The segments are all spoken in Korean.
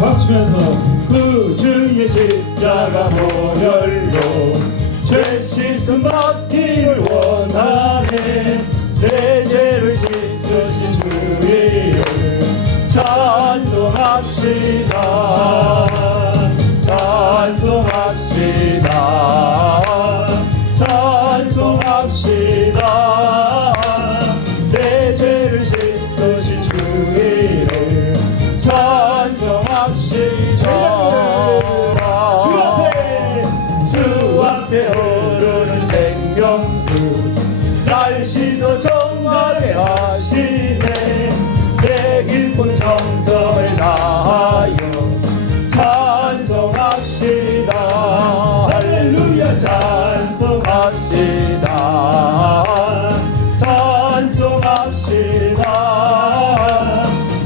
박수면서 그 주의 십자가 보혈로 죄 씻음 받기를 원하네. 내 죄를 씻으신 주의 찬송합시다. 찬송합시다. 찬송합시다. 내 죄를 씻으신 주의 찬송합시다. 주 앞에 흐르는 생명수 날 씻어 정하게 하시네. 내 깊은 정성을 다하여 찬송합시다. 할렐루야. 찬송합시다. 찬송합시다.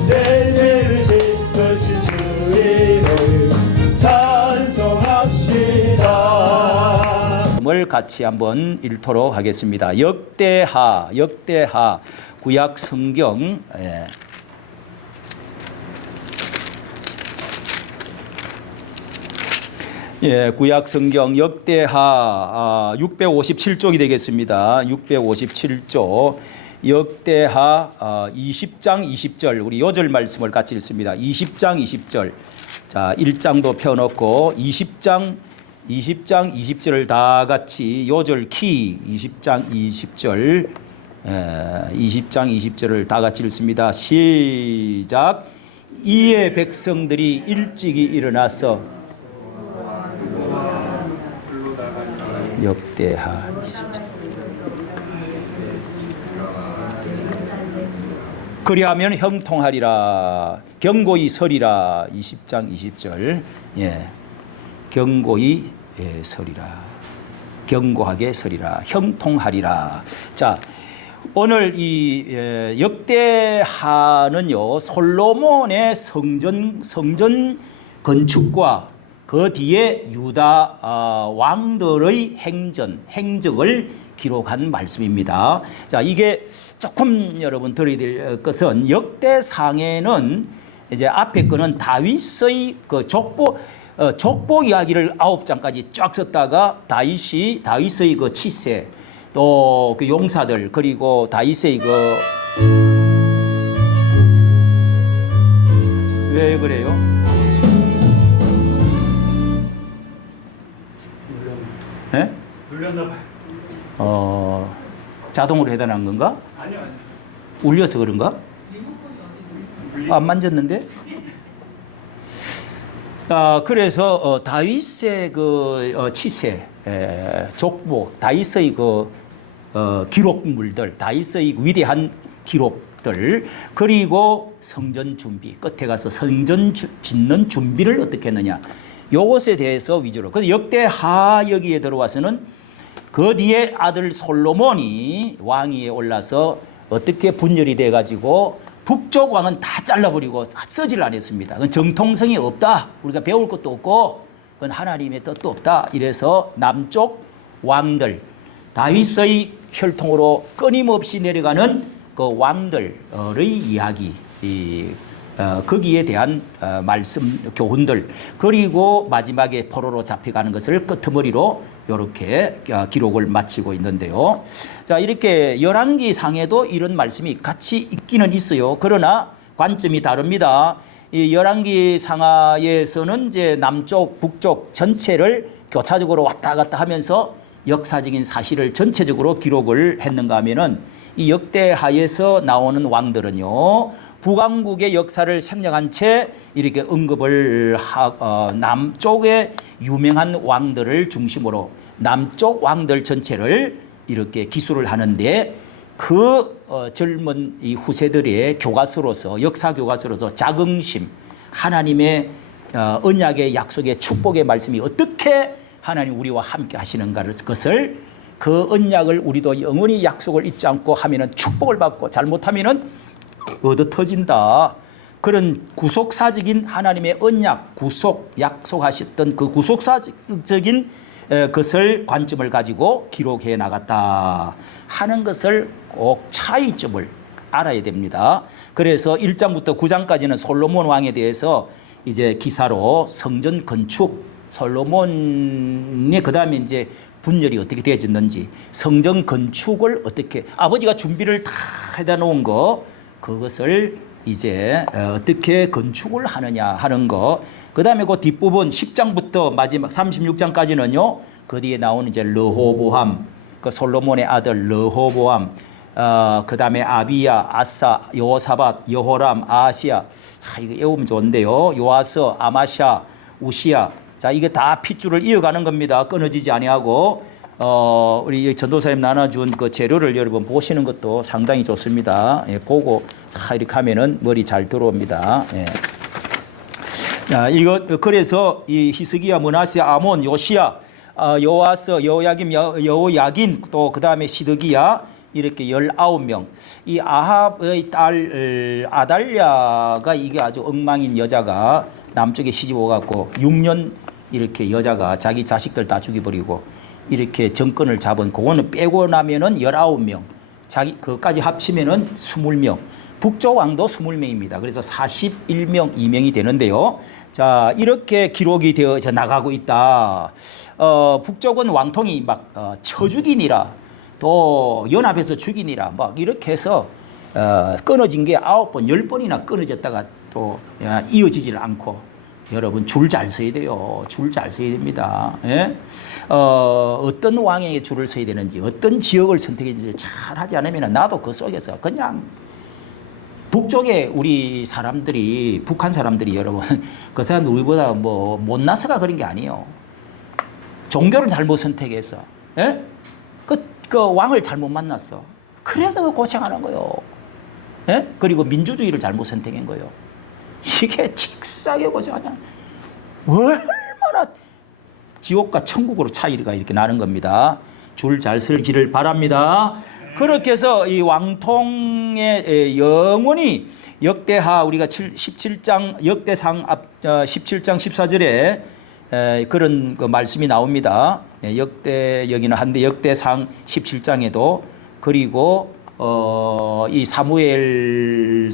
내 죄를 씻으신 주의 찬송합시다. 을 같이 한번 읽도록 하겠습니다. 역대하 구약 성경 구약 성경 역대하 657쪽이 되겠습니다. 657쪽 역대하 20장 20절 우리 요절 말씀을 같이 읽습니다. 20장 20절 자 1장도 펴놓고 20장 20절을 다 같이 요절 키 20장 20절 20장 20절을 다 같이 읽습니다. 시작. 이에 백성들이 일찍이 일어나서 역대하 20장 그리하면 형통하리라 경고히 서리라 20장 20절 경고히 서리라 경고하게 서리라 형통하리라. 자 오늘 이 역대하는요 솔로몬의 성전 건축과 그 뒤에 유다 왕들의 행적을 기록한 말씀입니다. 자 이게 조금 여러분 들어야 될 것은 역대상에는 이제 앞에 거는 다윗의 그 족보 이야기를 9장까지 쫙 썼다가 다윗의 그 치세 또 그 용사들 그리고 다윗의 그 왜 그래요? 예? 눌렸나 봐요. 자동으로 해달라는 건가? 아니요. 울려서 그런가? 안 만졌는데? 그래서 다윗의 그 치세, 족보, 다윗의 그 기록물들, 다윗의 위대한 기록들, 그리고 성전 준비, 끝에 가서 성전 짓는 준비를 어떻게 했느냐, 요것에 대해서 위주로. 그 역대하 여기에 들어와서는 그 뒤에 아들 솔로몬이 왕위에 올라서 어떻게 분열이 돼가지고 북쪽 왕은 다 잘라버리고 쓰지를 않았습니다. 그건 정통성이 없다. 우리가 배울 것도 없고 그건 하나님의 뜻도 없다. 이래서 남쪽 왕들 다윗의 혈통으로 끊임없이 내려가는 그 왕들의 이야기 거기에 대한 말씀 교훈들 그리고 마지막에 포로로 잡혀가는 것을 끄트머리로 이렇게 기록을 마치고 있는데요. 자 이렇게 열왕기 상에도 이런 말씀이 같이 있기는 있어요. 그러나 관점이 다릅니다. 이 열왕기 상하에서는 이제 남쪽 북쪽 전체를 교차적으로 왔다 갔다 하면서 역사적인 사실을 전체적으로 기록을 했는가 하면은 이 역대하에서 나오는 왕들은요 북왕국의 역사를 생략한 채 이렇게 언급을 남쪽의 유명한 왕들을 중심으로 남쪽 왕들 전체를 이렇게 기술을 하는데 그 젊은 이 후세들의 교과서로서 역사 교과서로서 자긍심 하나님의 언약의 약속의 축복의 말씀이 어떻게 하나님 우리와 함께 하시는가 것을 그 언약을 우리도 영원히 약속을 잊지 않고 하면은 축복을 받고 잘못하면은 얻어 터진다. 그런 구속사적인 하나님의 언약, 구속, 약속하셨던 그 구속사적인 것을 관점을 가지고 기록해 나갔다 하는 것을 꼭 차이점을 알아야 됩니다. 그래서 1장부터 9장까지는 솔로몬 왕에 대해서 이제 기사로 성전 건축 솔로몬의 그다음에 이제 분열이 어떻게 되어졌는지 성전 건축을 어떻게 아버지가 준비를 다 해다 놓은 거 그것을 이제 어떻게 건축을 하느냐 하는 거 그다음에 그 뒷부분 10장부터 마지막 36장까지는요. 그 뒤에 나오는 이제 르호보암 그 솔로몬의 아들 르호보암 그다음에 아비야 아사 여호사밧 여호람 아하시야 자 이거 외우면 좋은데요. 요아스 아마샤 우시야 자 이게 다 핏줄을 이어가는 겁니다. 끊어지지 아니하고 우리 전도사님 나눠준 그 재료를 여러분 보시는 것도 상당히 좋습니다. 예, 보고 자 이렇게 하면은 머리 잘 들어옵니다. 예. 자, 이거 그래서 이 히스기야, 므낫세, 아몬, 요시야, 여호아스, 여호야김, 여호야긴 또 그다음에 시드기야 이렇게 19명. 이 아합의 딸 아달랴가 이게 아주 엉망인 여자가 남쪽에 시집 오갖고 6년 이렇게 여자가 자기 자식들 다 죽여버리고 이렇게 정권을 잡은 그거는 빼고 나면은 19명. 자기 그까지 합치면은 20명. 북쪽 왕도 20명입니다. 그래서 41명, 2명이 되는데요. 자, 이렇게 기록이 되어져 나가고 있다. 북쪽은 왕통이 막 쳐 죽이니라, 또 연합해서 죽이니라, 막 이렇게 해서 끊어진 게 9번, 10번이나 끊어졌다가 또 이어지질 않고 여러분 줄 잘 서야 돼요. 줄 잘 서야 됩니다. 예? 어떤 왕에게 줄을 서야 되는지, 어떤 지역을 선택했는지 잘 하지 않으면 나도 그 속에서 그냥 북쪽에 우리 사람들이 북한 사람들이 여러분 그 사람 우리보다 뭐 못나서가 그런 게 아니에요. 종교를 잘못 선택해서 예? 그 왕을 잘못 만났어. 그래서 고생하는 거예요. 예? 그리고 민주주의를 잘못 선택한 거예요. 이게 직사게 고생하잖아. 얼마나 지옥과 천국으로 차이가 이렇게 나는 겁니다. 줄 잘 설기를 바랍니다. 그렇게 해서 이 왕통의 영원히 역대하 우리가 17장 역대상 17장 14절에 그런 그 말씀이 나옵니다. 역대 여기는 한데 역대상 17장에도 그리고 이 사무엘상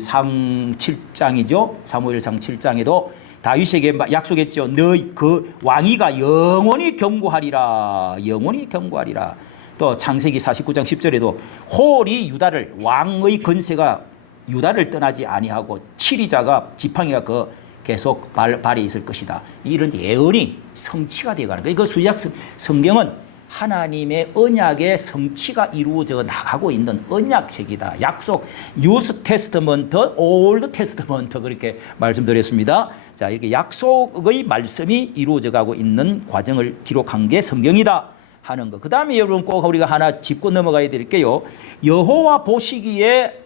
7장이죠. 사무엘상 7장에도 다윗에게 약속했죠. 너희 그 왕위가 영원히 경고하리라. 영원히 경고하리라. 또 창세기 49장 10절에도 홀이 유다를 왕의 건세가 유다를 떠나지 아니하고 치리자가 지팡이가 그 계속 발에 있을 것이다. 이런 예언이 성취가 되어가는 거예요. 그 수약 성경은 하나님의 언약의 성취가 이루어져 나가고 있는 언약책이다. 약속 뉴스 테스트먼트, 올드 테스트먼트 그렇게 말씀드렸습니다. 자, 이렇게 약속의 말씀이 이루어져 가고 있는 과정을 기록한 게 성경이다. 하는 거. 그 다음에 여러분 꼭 우리가 하나 짚고 넘어가야 될게요. 여호와 보시기에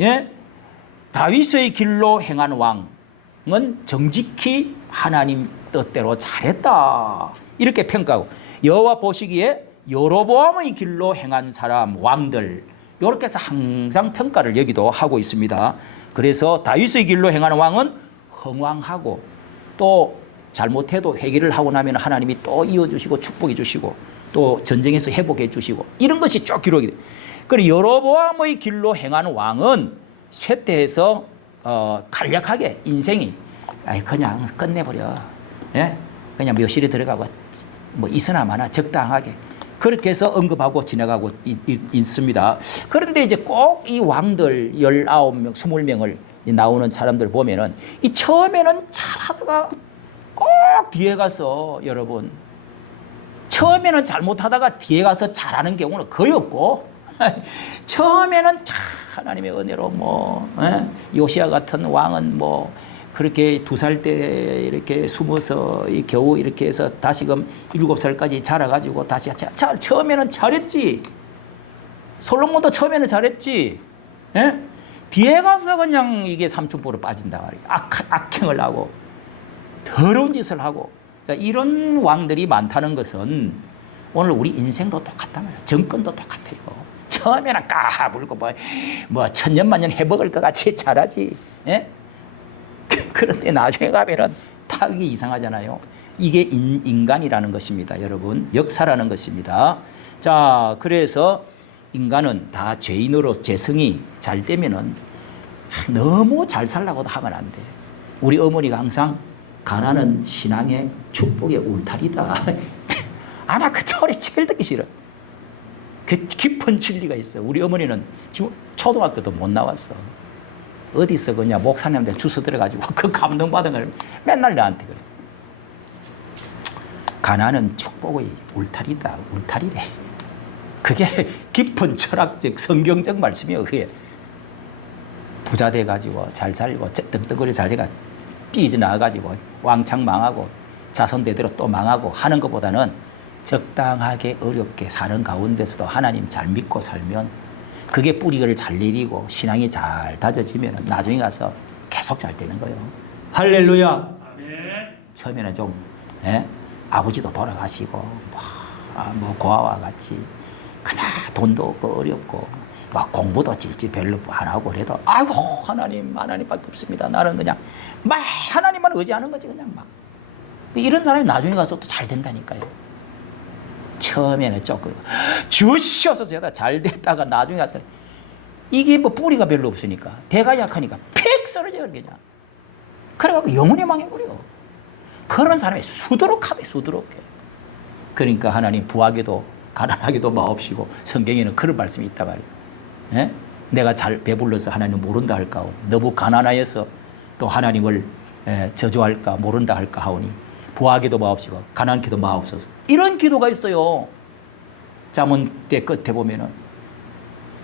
예? 다윗의 길로 행한 왕은 정직히 하나님 뜻대로 잘했다. 이렇게 평가하고 여호와 보시기에 여로보암의 길로 행한 사람 왕들 이렇게 해서 항상 평가를 여기도 하고 있습니다. 그래서 다윗의 길로 행하는 왕은 흥왕하고 또 잘못해도 회개를 하고 나면 하나님이 또 이어주시고 축복해 주시고 또 전쟁에서 회복해 주시고 이런 것이 쭉 기록이 돼요. 그리고 여로보암의 길로 행하는 왕은 쇠퇴해서 간략하게 인생이 그냥 끝내버려. 예? 그냥 묘실에 들어가고 뭐 있으나 마나 적당하게 그렇게 해서 언급하고 지나가고 있습니다. 그런데 이제 꼭 이 왕들 19명, 20명을 나오는 사람들 보면은 이 처음에는 잘하다가 꼭 뒤에 가서 여러분 처음에는 잘못하다가 뒤에 가서 잘하는 경우는 거의 없고 처음에는 하나님의 은혜로 뭐 요시야 같은 왕은 뭐 그렇게 2살 때 이렇게 숨어서 겨우 이렇게 해서 다시금 7살까지 자라가지고 다시 처음에는 잘했지. 솔로몬도 처음에는 잘했지. 예? 뒤에 가서 그냥 이게 삼천포로 빠진다 말이야. 악행을 하고 더러운 짓을 하고. 자, 이런 왕들이 많다는 것은 오늘 우리 인생도 똑같단 말이야. 정권도 똑같아요. 처음에는 까불고 뭐 천년만년 해먹을 것 같이 잘하지. 예? 그런데 나중에 가면은 타격이 이상하잖아요. 이게 인간이라는 것입니다, 여러분. 역사라는 것입니다. 자, 그래서 인간은 다 죄인으로 재성이 잘 되면은 너무 잘 살라고도 하면 안 돼. 우리 어머니가 항상 가난은 신앙의 축복의 울타리다. 아, 나 그 소리 제일 듣기 싫어. 그 깊은 진리가 있어. 우리 어머니는 초등학교도 못 나왔어. 어디서 그냥 목사님한테 주워 들어가지고 그 감동받은 걸 맨날 나한테 그래. 가난은 축복의 울타리다. 울타리래. 그게 깊은 철학적 성경적 말씀이에요. 그게 부자 돼가지고 잘 살고 떵떵거리 잘 돼가 삐져 나와가지고 왕창 망하고 자손 대대로 또 망하고 하는 것보다는 적당하게 어렵게 사는 가운데서도 하나님 잘 믿고 살면 그게 뿌리를 잘 내리고 신앙이 잘 다져지면 나중에 가서 계속 잘 되는 거예요. 할렐루야. 아멘. 처음에는 좀 아버지도 돌아가시고 뭐 고아와 같이 그냥 돈도 없고 어렵고 막 공부도 질질 별로 안 하고 그래도 아이고 하나님밖에 없습니다. 나는 그냥 막 하나님만 의지하는 거지 그냥 막. 이런 사람이 나중에 가서 또 잘 된다니까요. 처음에는 조금 주시어서 제가 잘 됐다가 나중에 가서 이게 뭐 뿌리가 별로 없으니까 대가 약하니까 픽 쓰러져요 그냥. 그래갖고 영혼이 망해버려. 그런 사람이 수두룩하게 수두룩해. 그러니까 하나님 부하게도 가난하게도 마옵시고 성경에는 그런 말씀이 있다 말이에요. 예? 내가 잘 배불러서 하나님 모른다 할까 너무 가난하여서 또 하나님을 저주할까 모른다 할까 하오니 부하게도 마옵시고 가난케도 마옵소서. 이런 기도가 있어요. 잠언 때 끝에 보면은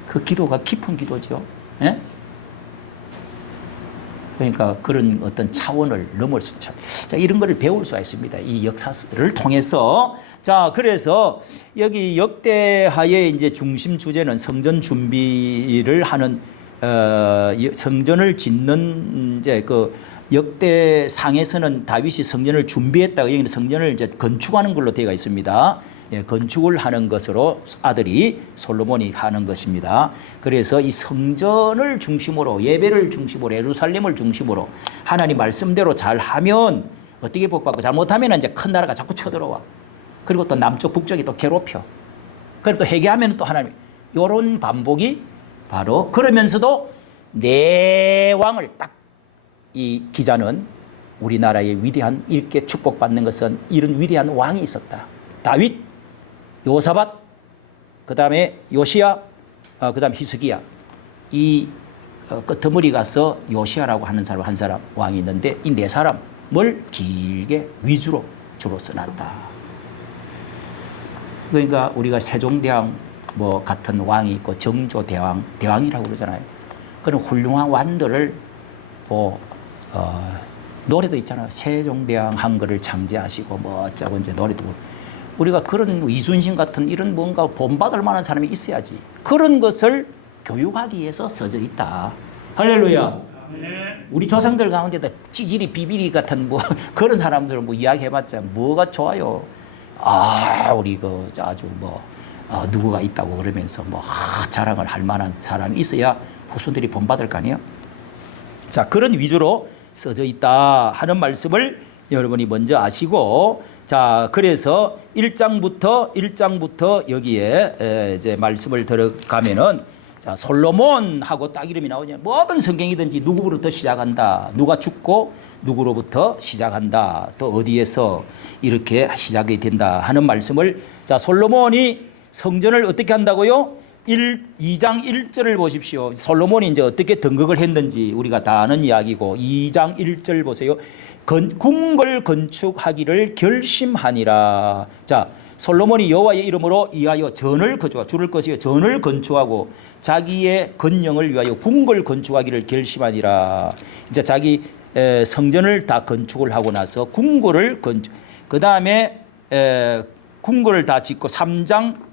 그 기도가 깊은 기도죠. 예? 그러니까 그런 어떤 차원을 넘을 수 있죠. 자, 이런 거를 배울 수가 있습니다. 이 역사를 통해서. 자, 그래서 여기 역대하의 이제 중심 주제는 성전 준비를 하는 성전을 짓는 이제 그 역대상에서는 다윗이 성전을 준비했다고 여기는 성전을 이제 건축하는 걸로 되어 있습니다. 예, 건축을 하는 것으로 아들이 솔로몬이 하는 것입니다. 그래서 이 성전을 중심으로 예배를 중심으로 예루살렘을 중심으로 하나님 말씀대로 잘하면 어떻게 복받고 잘못하면 이제 큰 나라가 자꾸 쳐들어와. 그리고 또 남쪽 북쪽이 또 괴롭혀. 그리고 또 회개하면 또 하나님 이런 반복이 바로 그러면서도 내 왕을 딱 이 기자는 우리나라의 위대한 일개 축복받는 것은 이런 위대한 왕이 있었다. 다윗, 요사밧, 그 다음에 요시야, 그 다음 히스기야. 이 끄트머리 가서 요시야라고 하는 사람 한 사람 왕이 있는데 이 네 사람을 길게 위주로 주로 써놨다. 그러니까 우리가 세종대왕 뭐 같은 왕이 있고 정조대왕, 대왕이라고 그러잖아요. 그런 훌륭한 왕들을 뭐 노래도 있잖아요. 세종대왕 한글을 창제하시고 뭐 어쩌고 이제 노래도 우리가 그런 이순신 같은 이런 뭔가 본받을 만한 사람이 있어야지. 그런 것을 교육하기 위해서 써져 있다. 할렐루야. 우리 조상들 가운데도 찌질이 비비리 같은 뭐 그런 사람들 뭐 이야기해봤자 뭐가 좋아요. 우리 그 아주 뭐 누구가 있다고 그러면서 뭐 자랑을 할 만한 사람이 있어야 후손들이 본받을 거 아니에요. 자, 그런 위주로 써져 있다 하는 말씀을 여러분이 먼저 아시고, 자, 그래서 1장부터 여기에 이제 말씀을 들어가면은 자, 솔로몬하고 딱 이름이 나오냐. 모든 성경이든지 누구로부터 시작한다. 누가 죽고 누구로부터 시작한다. 또 어디에서 이렇게 시작이 된다 하는 말씀을 자, 솔로몬이 성전을 어떻게 한다고요? 2장 1절을 보십시오. 솔로몬이 이제 어떻게 등극을 했는지 우리가 다 아는 이야기고 2장 1절 보세요. 궁궐 건축하기를 결심하니라. 자, 솔로몬이 여호와의 이름으로 이하여 전을 건축하고 주를 것이요 전을 건축하고 자기의 건영을 위하여 궁궐 건축하기를 결심하니라. 이제 자기 성전을 다 건축을 하고 나서 궁궐을 건축. 그 다음에 궁궐을 다 짓고 3장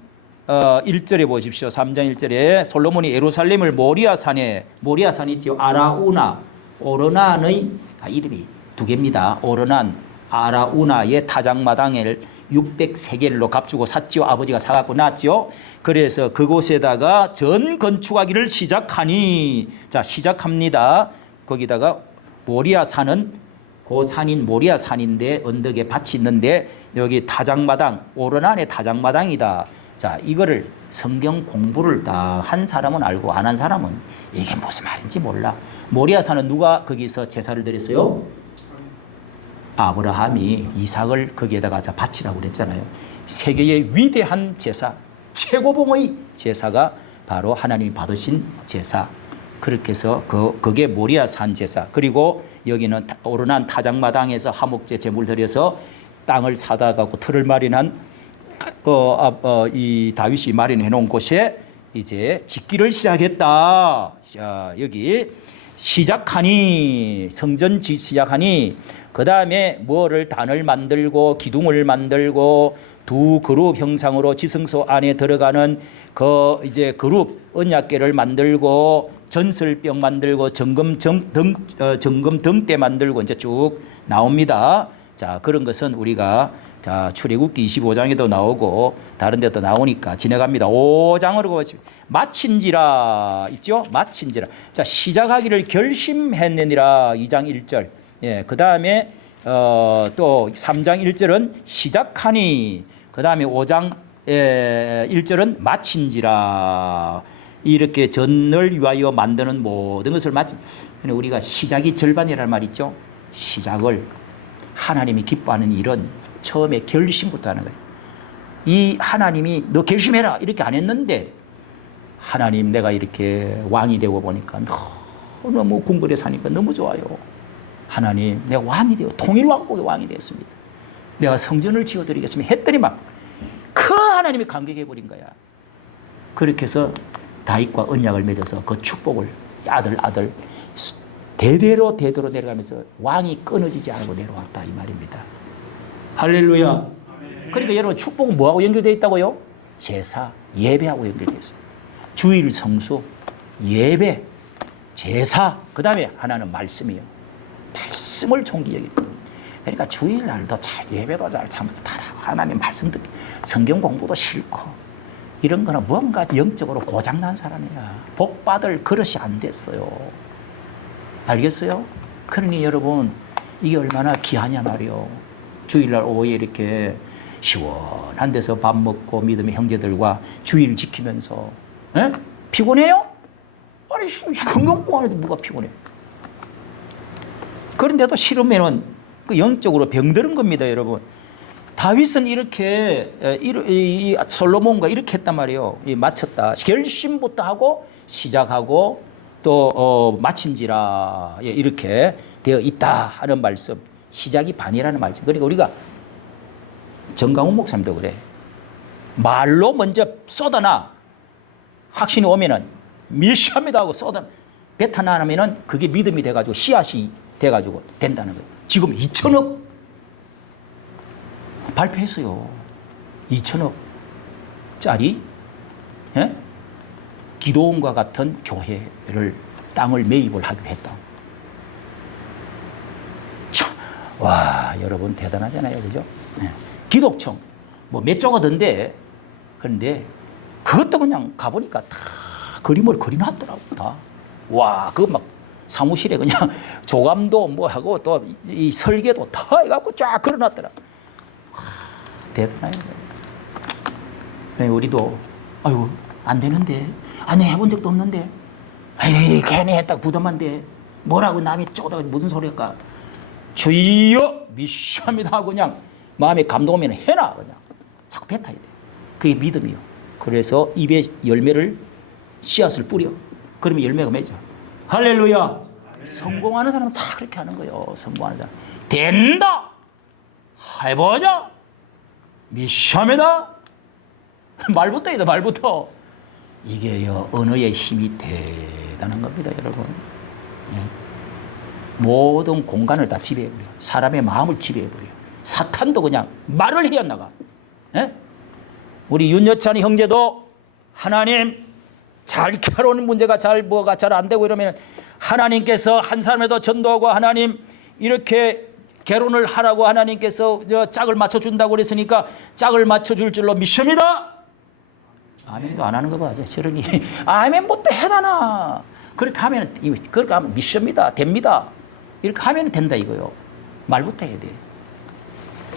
1절에 보십시오. 3장 1절에 솔로몬이 예루살렘을 모리아산이 있지요. 아라우나, 오르난의 이름이 두 개입니다. 오르난, 아라우나의 타작마당을 600세겔로 값주고 샀지요. 아버지가 사갖고 났지요. 그래서 그곳에다가 전 건축하기를 시작하니, 자, 시작합니다. 거기다가 모리아산은 그 산인 모리아산인데 언덕에 밭이 있는데 여기 타작마당, 오르난의 타작마당이다. 자, 이거를 성경 공부를 다 한 사람은 알고 안 한 사람은 이게 무슨 말인지 몰라. 모리아산은 누가 거기서 제사를 드렸어요? 아브라함이 이삭을 거기에다가 바치라고 그랬잖아요. 세계의 위대한 제사, 최고봉의 제사가 바로 하나님이 받으신 제사. 그렇게 해서 그게 모리아 산 제사. 그리고 여기는 오르난 타작마당에서 화목제 제물 드려서 땅을 사다 갖고 틀을 마련한 이 다윗이 마련해 놓은 곳에 이제 짓기를 시작했다. 자, 여기 시작하니 성전 시작하니 그 다음에 뭐를 단을 만들고 기둥을 만들고 두 그룹 형상으로 지성소 안에 들어가는 그 이제 그룹 언약궤를 만들고 전설병 만들고 점검 등대 만들고 이제 쭉 나옵니다. 자, 그런 것은 우리가 자, 출애굽기 25장에도 나오고 다른 데도 나오니까 지나갑니다. 5장으로 보시면 마친지라 있죠? 마친지라. 자, 시작하기를 결심했느니라 2장 1절. 예, 그다음에 또 3장 1절은 시작하니 그다음에 5장 1절은 마친지라. 이렇게 전을 위하여 만드는 모든 것을 마친. 우리가 시작이 절반이라는 말 있죠? 시작을 하나님이 기뻐하는 일은 처음에 결심부터 하는 거예요. 이 하나님이 너 결심해라 이렇게 안 했는데 하나님 내가 이렇게 왕이 되고 보니까 너무 궁궐에 사니까 너무 좋아요. 하나님 내가 왕이 되어 통일왕국의 왕이 되었습니다. 내가 성전을 지어드리겠습니다 했더니만 그 하나님이 감격해버린 거야. 그렇게 해서 다윗과 언약을 맺어서 그 축복을 아들 대대로 내려가면서 왕이 끊어지지 않고 내려왔다 이 말입니다. 할렐루야. 그러니까 여러분 축복은 뭐하고 연결되어 있다고요? 제사, 예배하고 연결되어 있어요. 주일 성수, 예배, 제사, 그 다음에 하나는 말씀이에요. 말씀을 존귀 여깁니다. 그러니까 주일날도 잘 예배도 잘 참도 잘하고 하나님 말씀 듣고 성경 공부도 싫고 이런 거는 뭔가 영적으로 고장난 사람이야. 복 받을 그릇이 안 됐어요. 알겠어요? 그러니 여러분 이게 얼마나 귀하냐 말이요. 주일날 오후에 이렇게 시원한 데서 밥 먹고 믿음의 형제들과 주일 지키면서 에? 피곤해요? 아니 성경 공부하는데 뭐가 피곤해? 그런데도 싫으면은 그 영적으로 병드는 겁니다, 여러분. 다윗은 이렇게 이 솔로몬과 이렇게 했단 말이에요. 마쳤다. 결심부터 하고 시작하고 또 마친지라 이렇게 되어 있다 하는 말씀. 시작이 반이라는 말씀. 그러니까 우리가 정강훈 목사님도 그래. 말로 먼저 쏟아나 확신이 오면은 밀시합니다 하고 쏟아 뱉어나 하면은 그게 믿음이 돼가지고 씨앗이 돼가지고 된다는 거예요. 지금 2천억 발표했어요. 2천억짜리 기도원과 같은 교회를 땅을 매입을 하기로 했다. 와, 여러분 대단하잖아요, 그죠? 기독청 뭐 몇 조가던데 그런데 그것도 그냥 가보니까 다 그림을 그려놨더라고 다. 와, 그거 막 사무실에 그냥 조감도 뭐 하고 또 이 설계도 다 해갖고 쫙 그려놨더라. 와, 대단해요. 우리도 아유 안 되는데, 아니 해본 적도 없는데, 아이 괜히 했다가 부담한데 뭐라고 남이 쪼다가 무슨 소리일까? 주여 미션이다 하고 그냥 마음에 감동하면 해라 그냥 자꾸 뱉어야 돼. 그게 믿음이요. 그래서 입에 열매를 씨앗을 뿌려. 그러면 열매가 맺어. 할렐루야. 성공하는 사람은 다 그렇게 하는 거예요. 성공하는 사람 된다. 해보자. 미션이다. 말부터 해야 돼. 말부터. 이게요 언어의 힘이 대단한 겁니다, 여러분. 예. 모든 공간을 다 지배해버려. 사람의 마음을 지배해버려. 사탄도 그냥 말을 해야 나가. 예? 우리 윤여찬이 형제도 하나님 잘 결혼 문제가 뭐가 잘 안 되고 이러면 하나님께서 한 사람에도 전도하고 하나님 이렇게 결혼을 하라고 하나님께서 짝을 맞춰준다고 그랬으니까 짝을 맞춰줄 줄로 믿습니다. 아멘도 안 하는 거 봐. 저러니 아멘부터 해다나. 그렇게 하면 믿습니다. 됩니다. 이렇게 하면 된다 이거요. 말부터 해야 돼.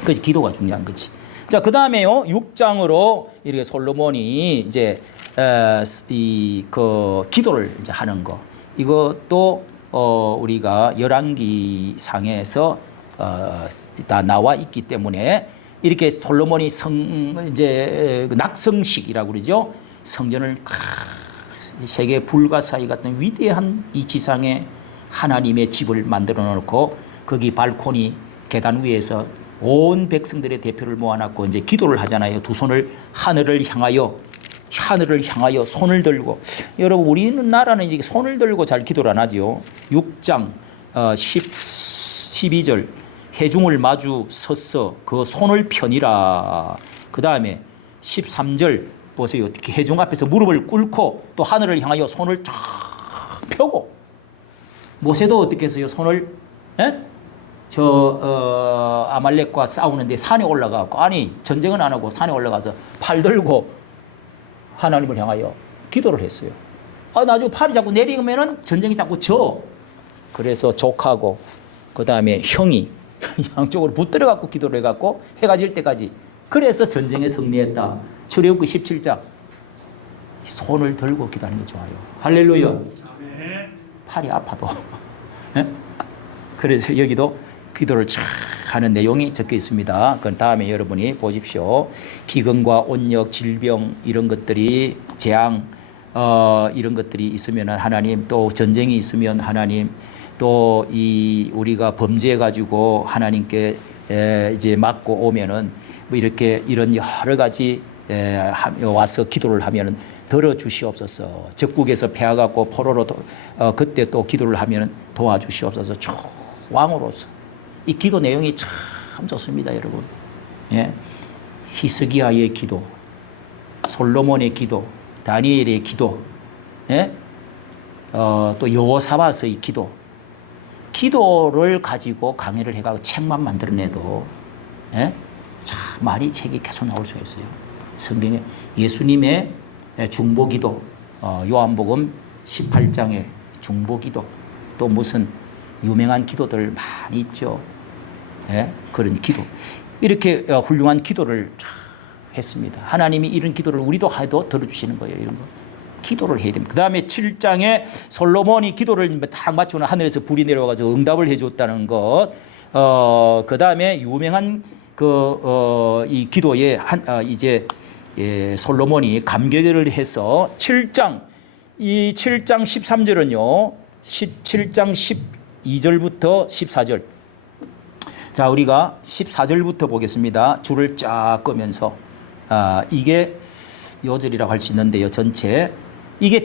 그지 기도가 중요한 거지. 자, 그 다음에요 6장으로 이렇게 솔로몬이 이제 그 기도를 이제 하는 거. 이것도 우리가 열왕기 상에서 다 나와 있기 때문에 이렇게 솔로몬이 이제 낙성식이라고 그러죠. 성전을 세계 불가사의 같은 위대한 이 지상에 하나님의 집을 만들어 놓고 거기 발코니 계단 위에서 온 백성들의 대표를 모아놨고 이제 기도를 하잖아요. 두 손을 하늘을 향하여 손을 들고. 여러분 우리나라는 이렇게 손을 들고 잘 기도를 안 하죠. 6장 12절 회중을 마주 섰어 그 손을 펴니라. 그 다음에 13절 보세요. 회중 앞에서 무릎을 꿇고 또 하늘을 향하여 손을 쫙 펴고. 모세도 어떻게 했어요? 손을 아말렉과 싸우는데 산에 올라가고, 아니 전쟁은 안 하고 산에 올라가서 팔 들고 하나님을 향하여 기도를 했어요. 나중에 팔이 자꾸 내리면은 전쟁이 자꾸 져. 그래서 족하고 그 다음에 형이 양쪽으로 붙들어 갖고 기도를 해갖고 해가 질 때까지. 그래서 전쟁에 승리했다. 출애굽기 17장. 손을 들고 기도하는 게 좋아요. 할렐루야. 팔이 아파도. 그래서 여기도 기도를 쫙 하는 내용이 적혀 있습니다. 그 다음에 여러분이 보십시오. 기근과 온역, 질병 이런 것들이 재앙 이런 것들이 있으면 하나님, 또 전쟁이 있으면 하나님, 또 이 우리가 범죄해 가지고 하나님께 이제 맞고 오면은 뭐 이렇게 이런 여러 가지 와서 기도를 하면은 들어 주시옵소서. 적국에서 패하갖고 포로로 그때 또 기도를 하면은 도와주시옵소서. 왕으로서 이 기도 내용이 참 좋습니다, 여러분. 예, 히스기야의 기도, 솔로몬의 기도, 다니엘의 기도, 예, 또 여호사밧의 기도. 기도를 가지고 강의를 해가지고 책만 만들어내도 참 많이 책이 계속 나올 수가 있어요. 성경에 예수님의 중보기도, 요한복음 18장의 중보기도, 또 무슨 유명한 기도들 많이 있죠. 그런 기도. 이렇게 훌륭한 기도를 했습니다. 하나님이 이런 기도를 우리도 해도 들어주시는 거예요. 이런 거. 기도를 해야 됩니다. 그 다음에 7장에 솔로몬이 기도를 딱 맞추는 하늘에서 불이 내려와서 응답을 해줬다는 것. 그 다음에 유명한 이 기도에 이제 솔로몬이 감격을 해서 7장 13절은요. 7장 12절부터 14절. 자, 우리가 14절부터 보겠습니다. 줄을 쫙 끄면서. 이게 요절이라고 할 수 있는데요. 전체. 이게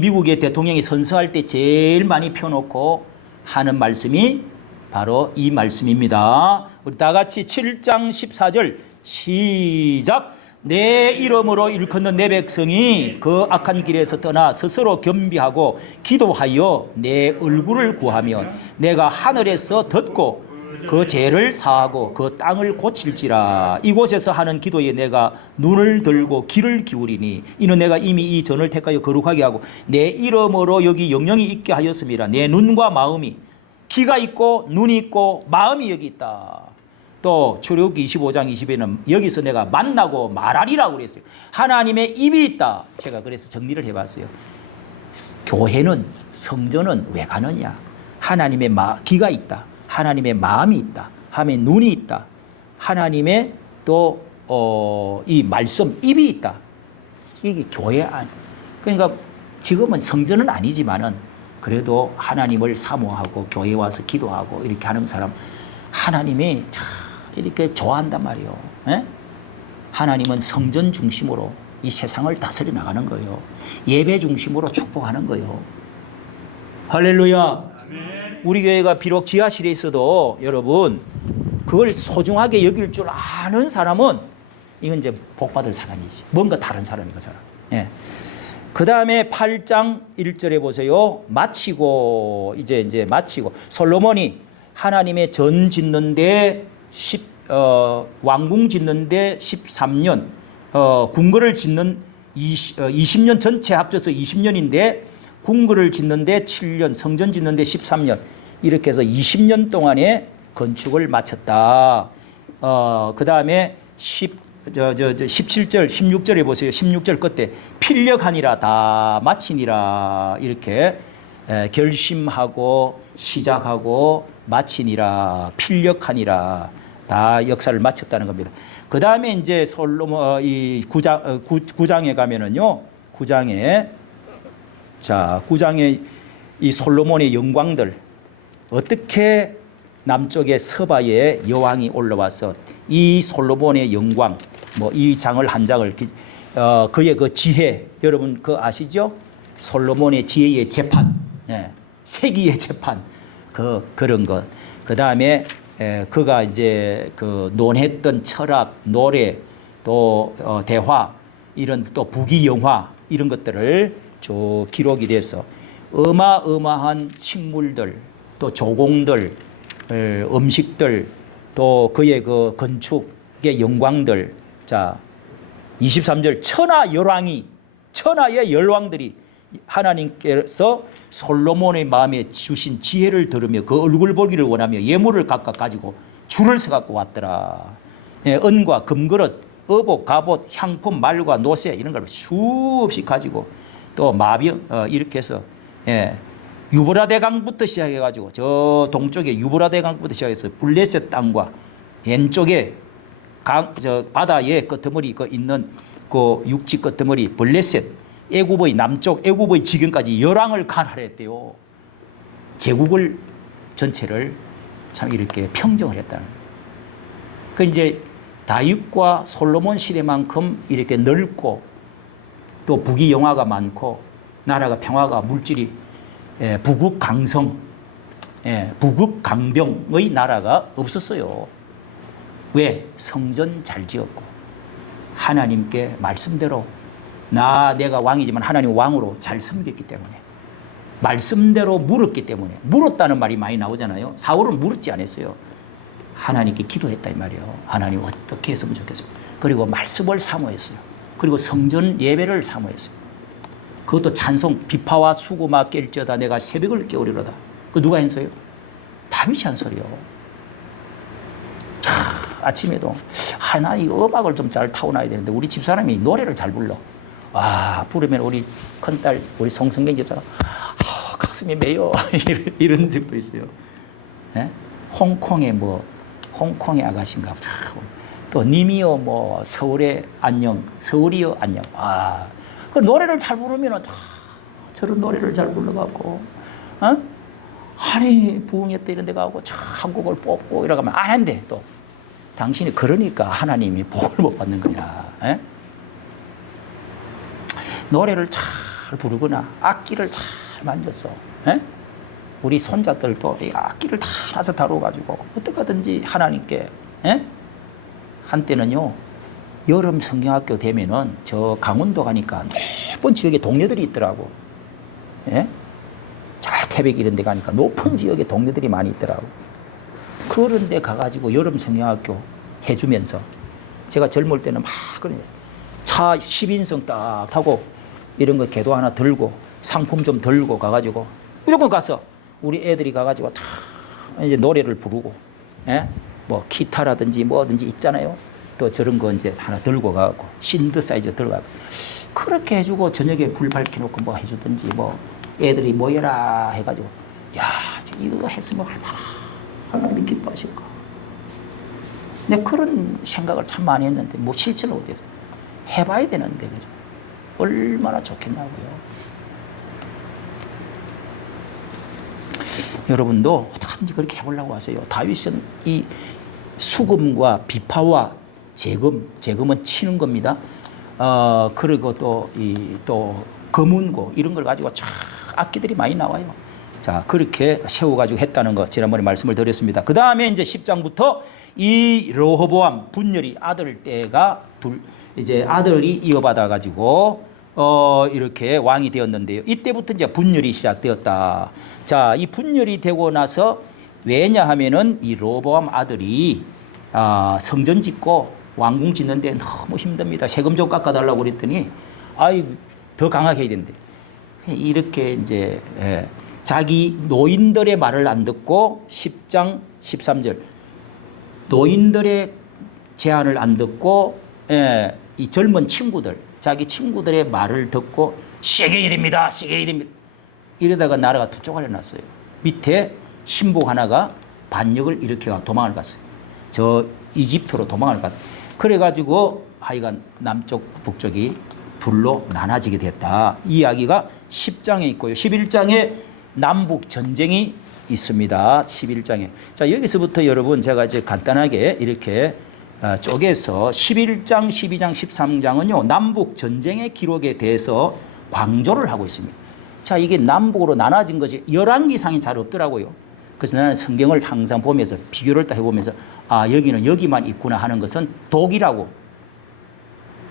미국의 대통령이 선서할 때 제일 많이 펴놓고 하는 말씀이 바로 이 말씀입니다. 우리 다 같이 7장 14절 시작. 내 이름으로 일컫는 내 백성이 그 악한 길에서 떠나 스스로 겸비하고 기도하여 내 얼굴을 구하면 내가 하늘에서 듣고 그 죄를 사하고 그 땅을 고칠지라. 이곳에서 하는 기도에 내가 눈을 들고 귀를 기울이니 이는 내가 이미 이 전을 택하여 거룩하게 하고 내 이름으로 여기 영영이 있게 하였음이라. 내 눈과 마음이, 귀가 있고 눈이 있고 마음이 여기 있다. 또 출애굽기 25장 20에는 여기서 내가 만나고 말하리라고 그랬어요. 하나님의 입이 있다. 제가 그래서 정리를 해봤어요. 교회는, 성전은 왜 가느냐? 하나님의 귀가 있다. 하나님의 마음이 있다. 하나님의 눈이 있다. 하나님의 또 이 말씀, 입이 있다. 이게 교회 안. 그러니까 지금은 성전은 아니지만은 그래도 하나님을 사모하고 교회에 와서 기도하고 이렇게 하는 사람, 하나님이 이렇게 좋아한단 말이에요. 에? 하나님은 성전 중심으로 이 세상을 다스려 나가는 거예요. 예배 중심으로 축복하는 거예요. 할렐루야. 우리 교회가 비록 지하실에 있어도 여러분 그걸 소중하게 여길 줄 아는 사람은 이건 이제 복받을 사람이지. 뭔가 다른 사람이 그 사람. 예. 그 다음에 8장 1절에 보세요. 마치고 이제 마치고 솔로몬이 하나님의 전 짓는데 왕궁 짓는데 13년, 궁궐을 짓는 20년 전체 합쳐서 20년인데 궁궐을 짓는데 7년, 성전 짓는데 13년, 이렇게 해서 20년 동안의 건축을 마쳤다. 그 다음에 17절, 16절에 보세요. 16절 끝에 필력하니라 다 마치니라. 이렇게 결심하고 시작하고 마치니라 필력하니라 다 역사를 마쳤다는 겁니다. 그 다음에 이제 솔로몬 이 9장에 가면은요. 9장에 이 솔로몬의 영광들 어떻게 남쪽의 서바의 여왕이 올라와서 이 솔로몬의 영광 뭐 이 장을 한 장을 그의 그 지혜 여러분 그 아시죠? 솔로몬의 지혜의 재판, 세기의 재판 그런 것. 그 다음에 그가 이제 그 논했던 철학, 노래, 또 대화 이런 또 부귀영화 이런 것들을 쭉 기록이 돼서 어마어마한 식물들, 또 조공들, 음식들, 또 그의 그 건축의 영광들. 자, 23절 천하의 열왕들이 하나님께서 솔로몬의 마음에 주신 지혜를 들으며 그 얼굴 보기를 원하며 예물을 각각 가지고 줄을 서 갖고 왔더라. 은과 금그릇, 의복, 갑옷, 향품, 말과 노새 이런 걸 수없이 가지고 또 마병 이렇게 해서 유브라데강부터 시작해가지고 저 동쪽에 유브라데강부터 시작해서 블레셋 땅과 왼쪽에 바다의 끄트머리 있는 그 육지 끄트머리 블레셋 애굽의 남쪽 애굽의 지경까지 열왕을 간할했대요. 제국을 전체를 참 이렇게 평정을 했다는. 그 이제 다윗과 솔로몬 시대만큼 이렇게 넓고 또 부귀영화가 많고 나라가 평화가 물질이 부국강성, 부국강병의 나라가 없었어요. 왜? 성전 잘 지었고 하나님께 말씀대로 내가 왕이지만 하나님 왕으로 잘 섬겼기 때문에 말씀대로 물었기 때문에 물었다는 말이 많이 나오잖아요. 사울은 물었지 않았어요. 하나님께 기도했다 이 말이에요. 하나님 어떻게 했으면 좋겠습니까? 그리고 말씀을 사모했어요. 그리고 성전 예배를 사모했어요. 그것도 찬송 비파와 수고마 깰지어다 내가 새벽을 깨우리로다. 그 누가 했어요? 다윗이 한 소리요. 아침에도 나 이 음악을 좀 잘 타고나야 되는데 우리 집사람이 노래를 잘 불러. 부르면 우리 큰딸 우리 송성경 집사람 가슴이 메여 이런 적도 있어요. 홍콩의 아가씨인가 보다. 또 님이여 뭐 서울의 안녕, 서울이여 안녕. 그 노래를 잘 부르면 저런 노래를 잘 불러갖고 아니 부흥회 때 이런 데 가고 한 곡을 뽑고 이러가면 안 한대. 또 당신이 그러니까 하나님이 복을 못 받는 거야. 노래를 잘 부르거나 악기를 잘 만져서 우리 손자들도 이 악기를 다 알아서 다뤄가지고 어떻게든지 하나님께 한때는요 여름 성경학교 되면은 저 강원도 가니까 높은 지역에 동료들이 있더라고. 자 태백 이런 데 가니까 높은 지역에 동료들이 많이 있더라고. 그런 데 가가지고 여름 성경학교 해주면서 제가 젊을 때는 막 그래 차 10인승 딱 타고 이런 거 개도 하나 들고 상품 좀 들고 가가지고 무조건 가서 우리 애들이 가가지고 다 이제 노래를 부르고 뭐 기타라든지 뭐든지 있잖아요. 또 저런 거 이제 하나 들고 가고 신드사이저 들고 가고 그렇게 해주고 저녁에 불 밝혀놓고 뭐 해주든지 뭐 애들이 모여라 해가지고 야 이거 했으면 얼마나 하나님이 기뻐하실까. 근데 그런 생각을 참 많이 했는데 뭐 실천을 못해서 해봐야 되는데 그죠? 얼마나 좋겠냐고요. 여러분도 어떻게든지 그렇게 해보려고 하세요. 다윗은 이 수금과 비파와 재금은 치는 겁니다. 그리고 또 거문고 이런 걸 가지고 쫙 악기들이 많이 나와요. 자, 그렇게 세워가지고 했다는 거 지난번에 말씀을 드렸습니다. 그 다음에 이제 10장부터 이 르호보암 분열이 아들 때가 이제 아들이 이어받아가지고 이렇게 왕이 되었는데요. 이때부터 이제 분열이 시작되었다. 자, 이 분열이 되고 나서 왜냐하면은 이 르호보암 아들이 성전 짓고 왕궁 짓는데 너무 힘듭니다. 세금 좀 깎아달라고 그랬더니 더 강하게 해야 된대. 이렇게 이제 자기 노인들의 말을 안 듣고 10장 13절 노인들의 제안을 안 듣고 이 젊은 친구들 자기 친구들의 말을 듣고 세게 해야 됩니다. 세게 해야 됩니다. 이러다가 나라가 두 쪼가려 났어요. 밑에 신복 하나가 반역을 일으켜 도망을 갔어요. 저 이집트로 도망을 갔어요. 그래가지고 하여간 남쪽 북쪽이 둘로 나눠지게 됐다. 이 이야기가 10장에 있고요. 11장에 남북 전쟁이 있습니다. 11장에. 자, 여기서부터 여러분 제가 이제 간단하게 이렇게 쪼개서 11장, 12장, 13장은요. 남북 전쟁의 기록에 대해서 강조를 하고 있습니다. 자, 이게 남북으로 나눠진 것이 열왕기상이 잘 없더라고요. 그래서 나는 성경을 항상 보면서 비교를 딱 해보면서 아, 여기는 여기만 있구나 하는 것은 독이라고.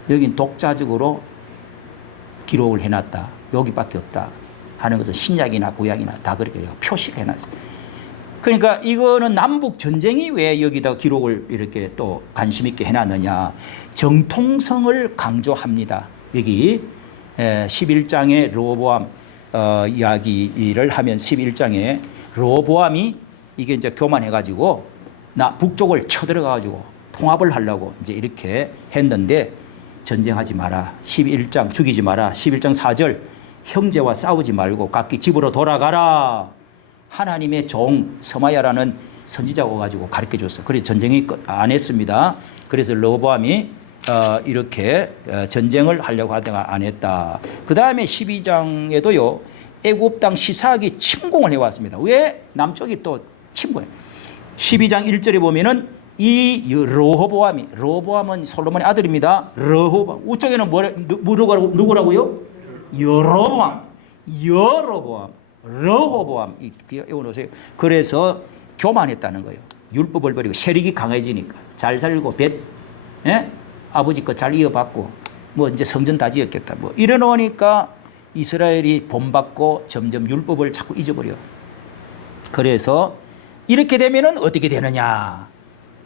여긴 독자적으로 기록을 해놨다. 여기밖에 없다 하는 것은 신약이나 구약이나 다 그렇게 표시를 해놨어요. 그러니까 이거는 남북 전쟁이 왜 여기다 기록을 이렇게 또 관심 있게 해놨느냐. 정통성을 강조합니다. 여기 11장의 르호보암 이야기를 하면 11장에 르호보암이 이게 이제 교만해가지고 나 북쪽을 쳐들어가가지고 통합을 하려고 이제 이렇게 했는데 전쟁하지 마라. 11장 죽이지 마라. 11장 4절 형제와 싸우지 말고 각기 집으로 돌아가라. 하나님의 종 서마야라는 선지자가 와가지고 가르쳐 줬어. 그래서 전쟁이 안 했습니다. 그래서 르호보암이 이렇게 전쟁을 하려고 하다가 안 했다. 그 다음에 12장에도요. 애굽 땅 시삭이 침공을 해왔습니다. 왜 남쪽이 또 침공해? 12장 1절에 보면은 이 르호보암은 솔로몬의 아들입니다. 르호보암. 우쪽에는 누구라고요? 여로보암. 르호보암. 외워놓으세요. 그래서 교만했다는 거예요. 율법을 버리고 세력이 강해지니까 잘 살고 아버지 거 잘 이어받고 뭐 이제 성전 다 지었겠다. 뭐 이래놓으니까 이스라엘이 본받고 점점 율법을 자꾸 잊어버려. 그래서 이렇게 되면은 어떻게 되느냐.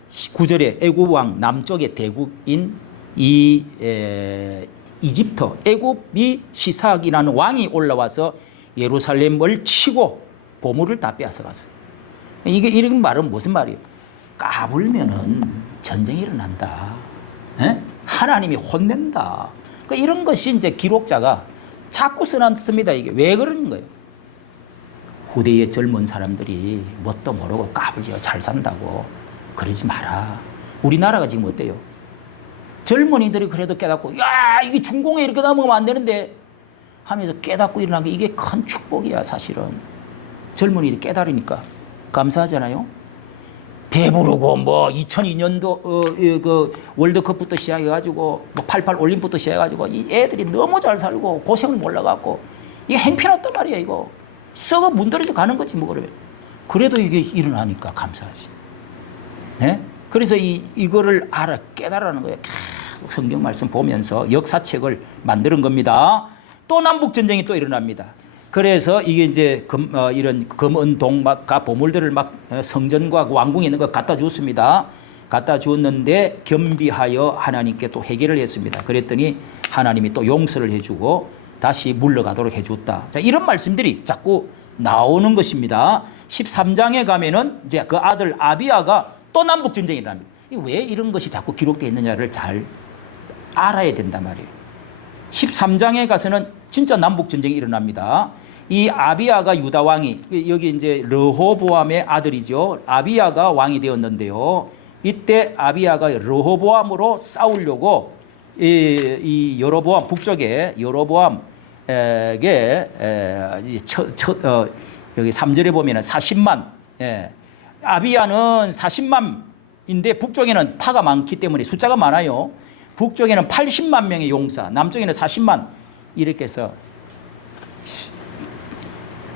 9절에 애굽 왕 남쪽의 대국인 이집트 애굽이 시삭이라는 왕이 올라와서 예루살렘을 치고 보물을 다 빼앗아갔어요. 이게 이런 말은 무슨 말이에요? 까불면은 전쟁이 일어난다. 하나님이 혼낸다. 그러니까 이런 것이 이제 기록자가 자꾸 써놨습니다. 이게 왜 그러는 거예요? 후대의 젊은 사람들이 뭣도 모르고 까불지요. 잘 산다고. 그러지 마라. 우리나라가 지금 어때요? 젊은이들이 그래도 깨닫고 야 이게 중공에 이렇게 넘어가면 안 되는데 하면서 깨닫고 일어난 게 이게 큰 축복이야. 사실은 젊은이들이 깨달으니까 감사하잖아요. 배부르고 뭐 2002년도 그 월드컵부터 시작해가지고 뭐 88 올림픽부터 시작해가지고 이 애들이 너무 잘 살고 고생을 몰라갖고 이게 행편없단 말이야. 이거 썩어 문드러져 가는 거지 뭐. 그러면 그래도 이게 일어나니까 감사하지. 네? 그래서 이거를 깨달으라는 거예요. 계속 성경 말씀 보면서 역사책을 만드는 겁니다. 또 남북 전쟁이 또 일어납니다. 그래서 이게 이제 이런 금은동 보물들을 막 성전과 왕궁에 있는 거 갖다 주었습니다. 갖다 주었는데 겸비하여 하나님께 또 회개를 했습니다. 그랬더니 하나님이 또 용서를 해주고 다시 물러가도록 해줬다. 자, 이런 말씀들이 자꾸 나오는 것입니다. 13장에 가면은 이제 그 아들 아비야가 또 남북 전쟁이 일어납니다. 왜 이런 것이 자꾸 기록되어 있느냐를 잘 알아야 된단 말이에요. 13장에 가서는 진짜 남북 전쟁이 일어납니다. 이 아비야가 유다 왕이 여기 이제 르호보암의 아들이죠. 아비야가 왕이 되었는데요. 이때 아비야가 르호보암으로 싸우려고 이 여로보암 북쪽에 여로보암에게 여기 3절에 보면은 40만 아비야는 40만인데 북쪽에는 파가 많기 때문에 숫자가 많아요. 북쪽에는 80만 명의 용사, 남쪽에는 40만 이렇게 해서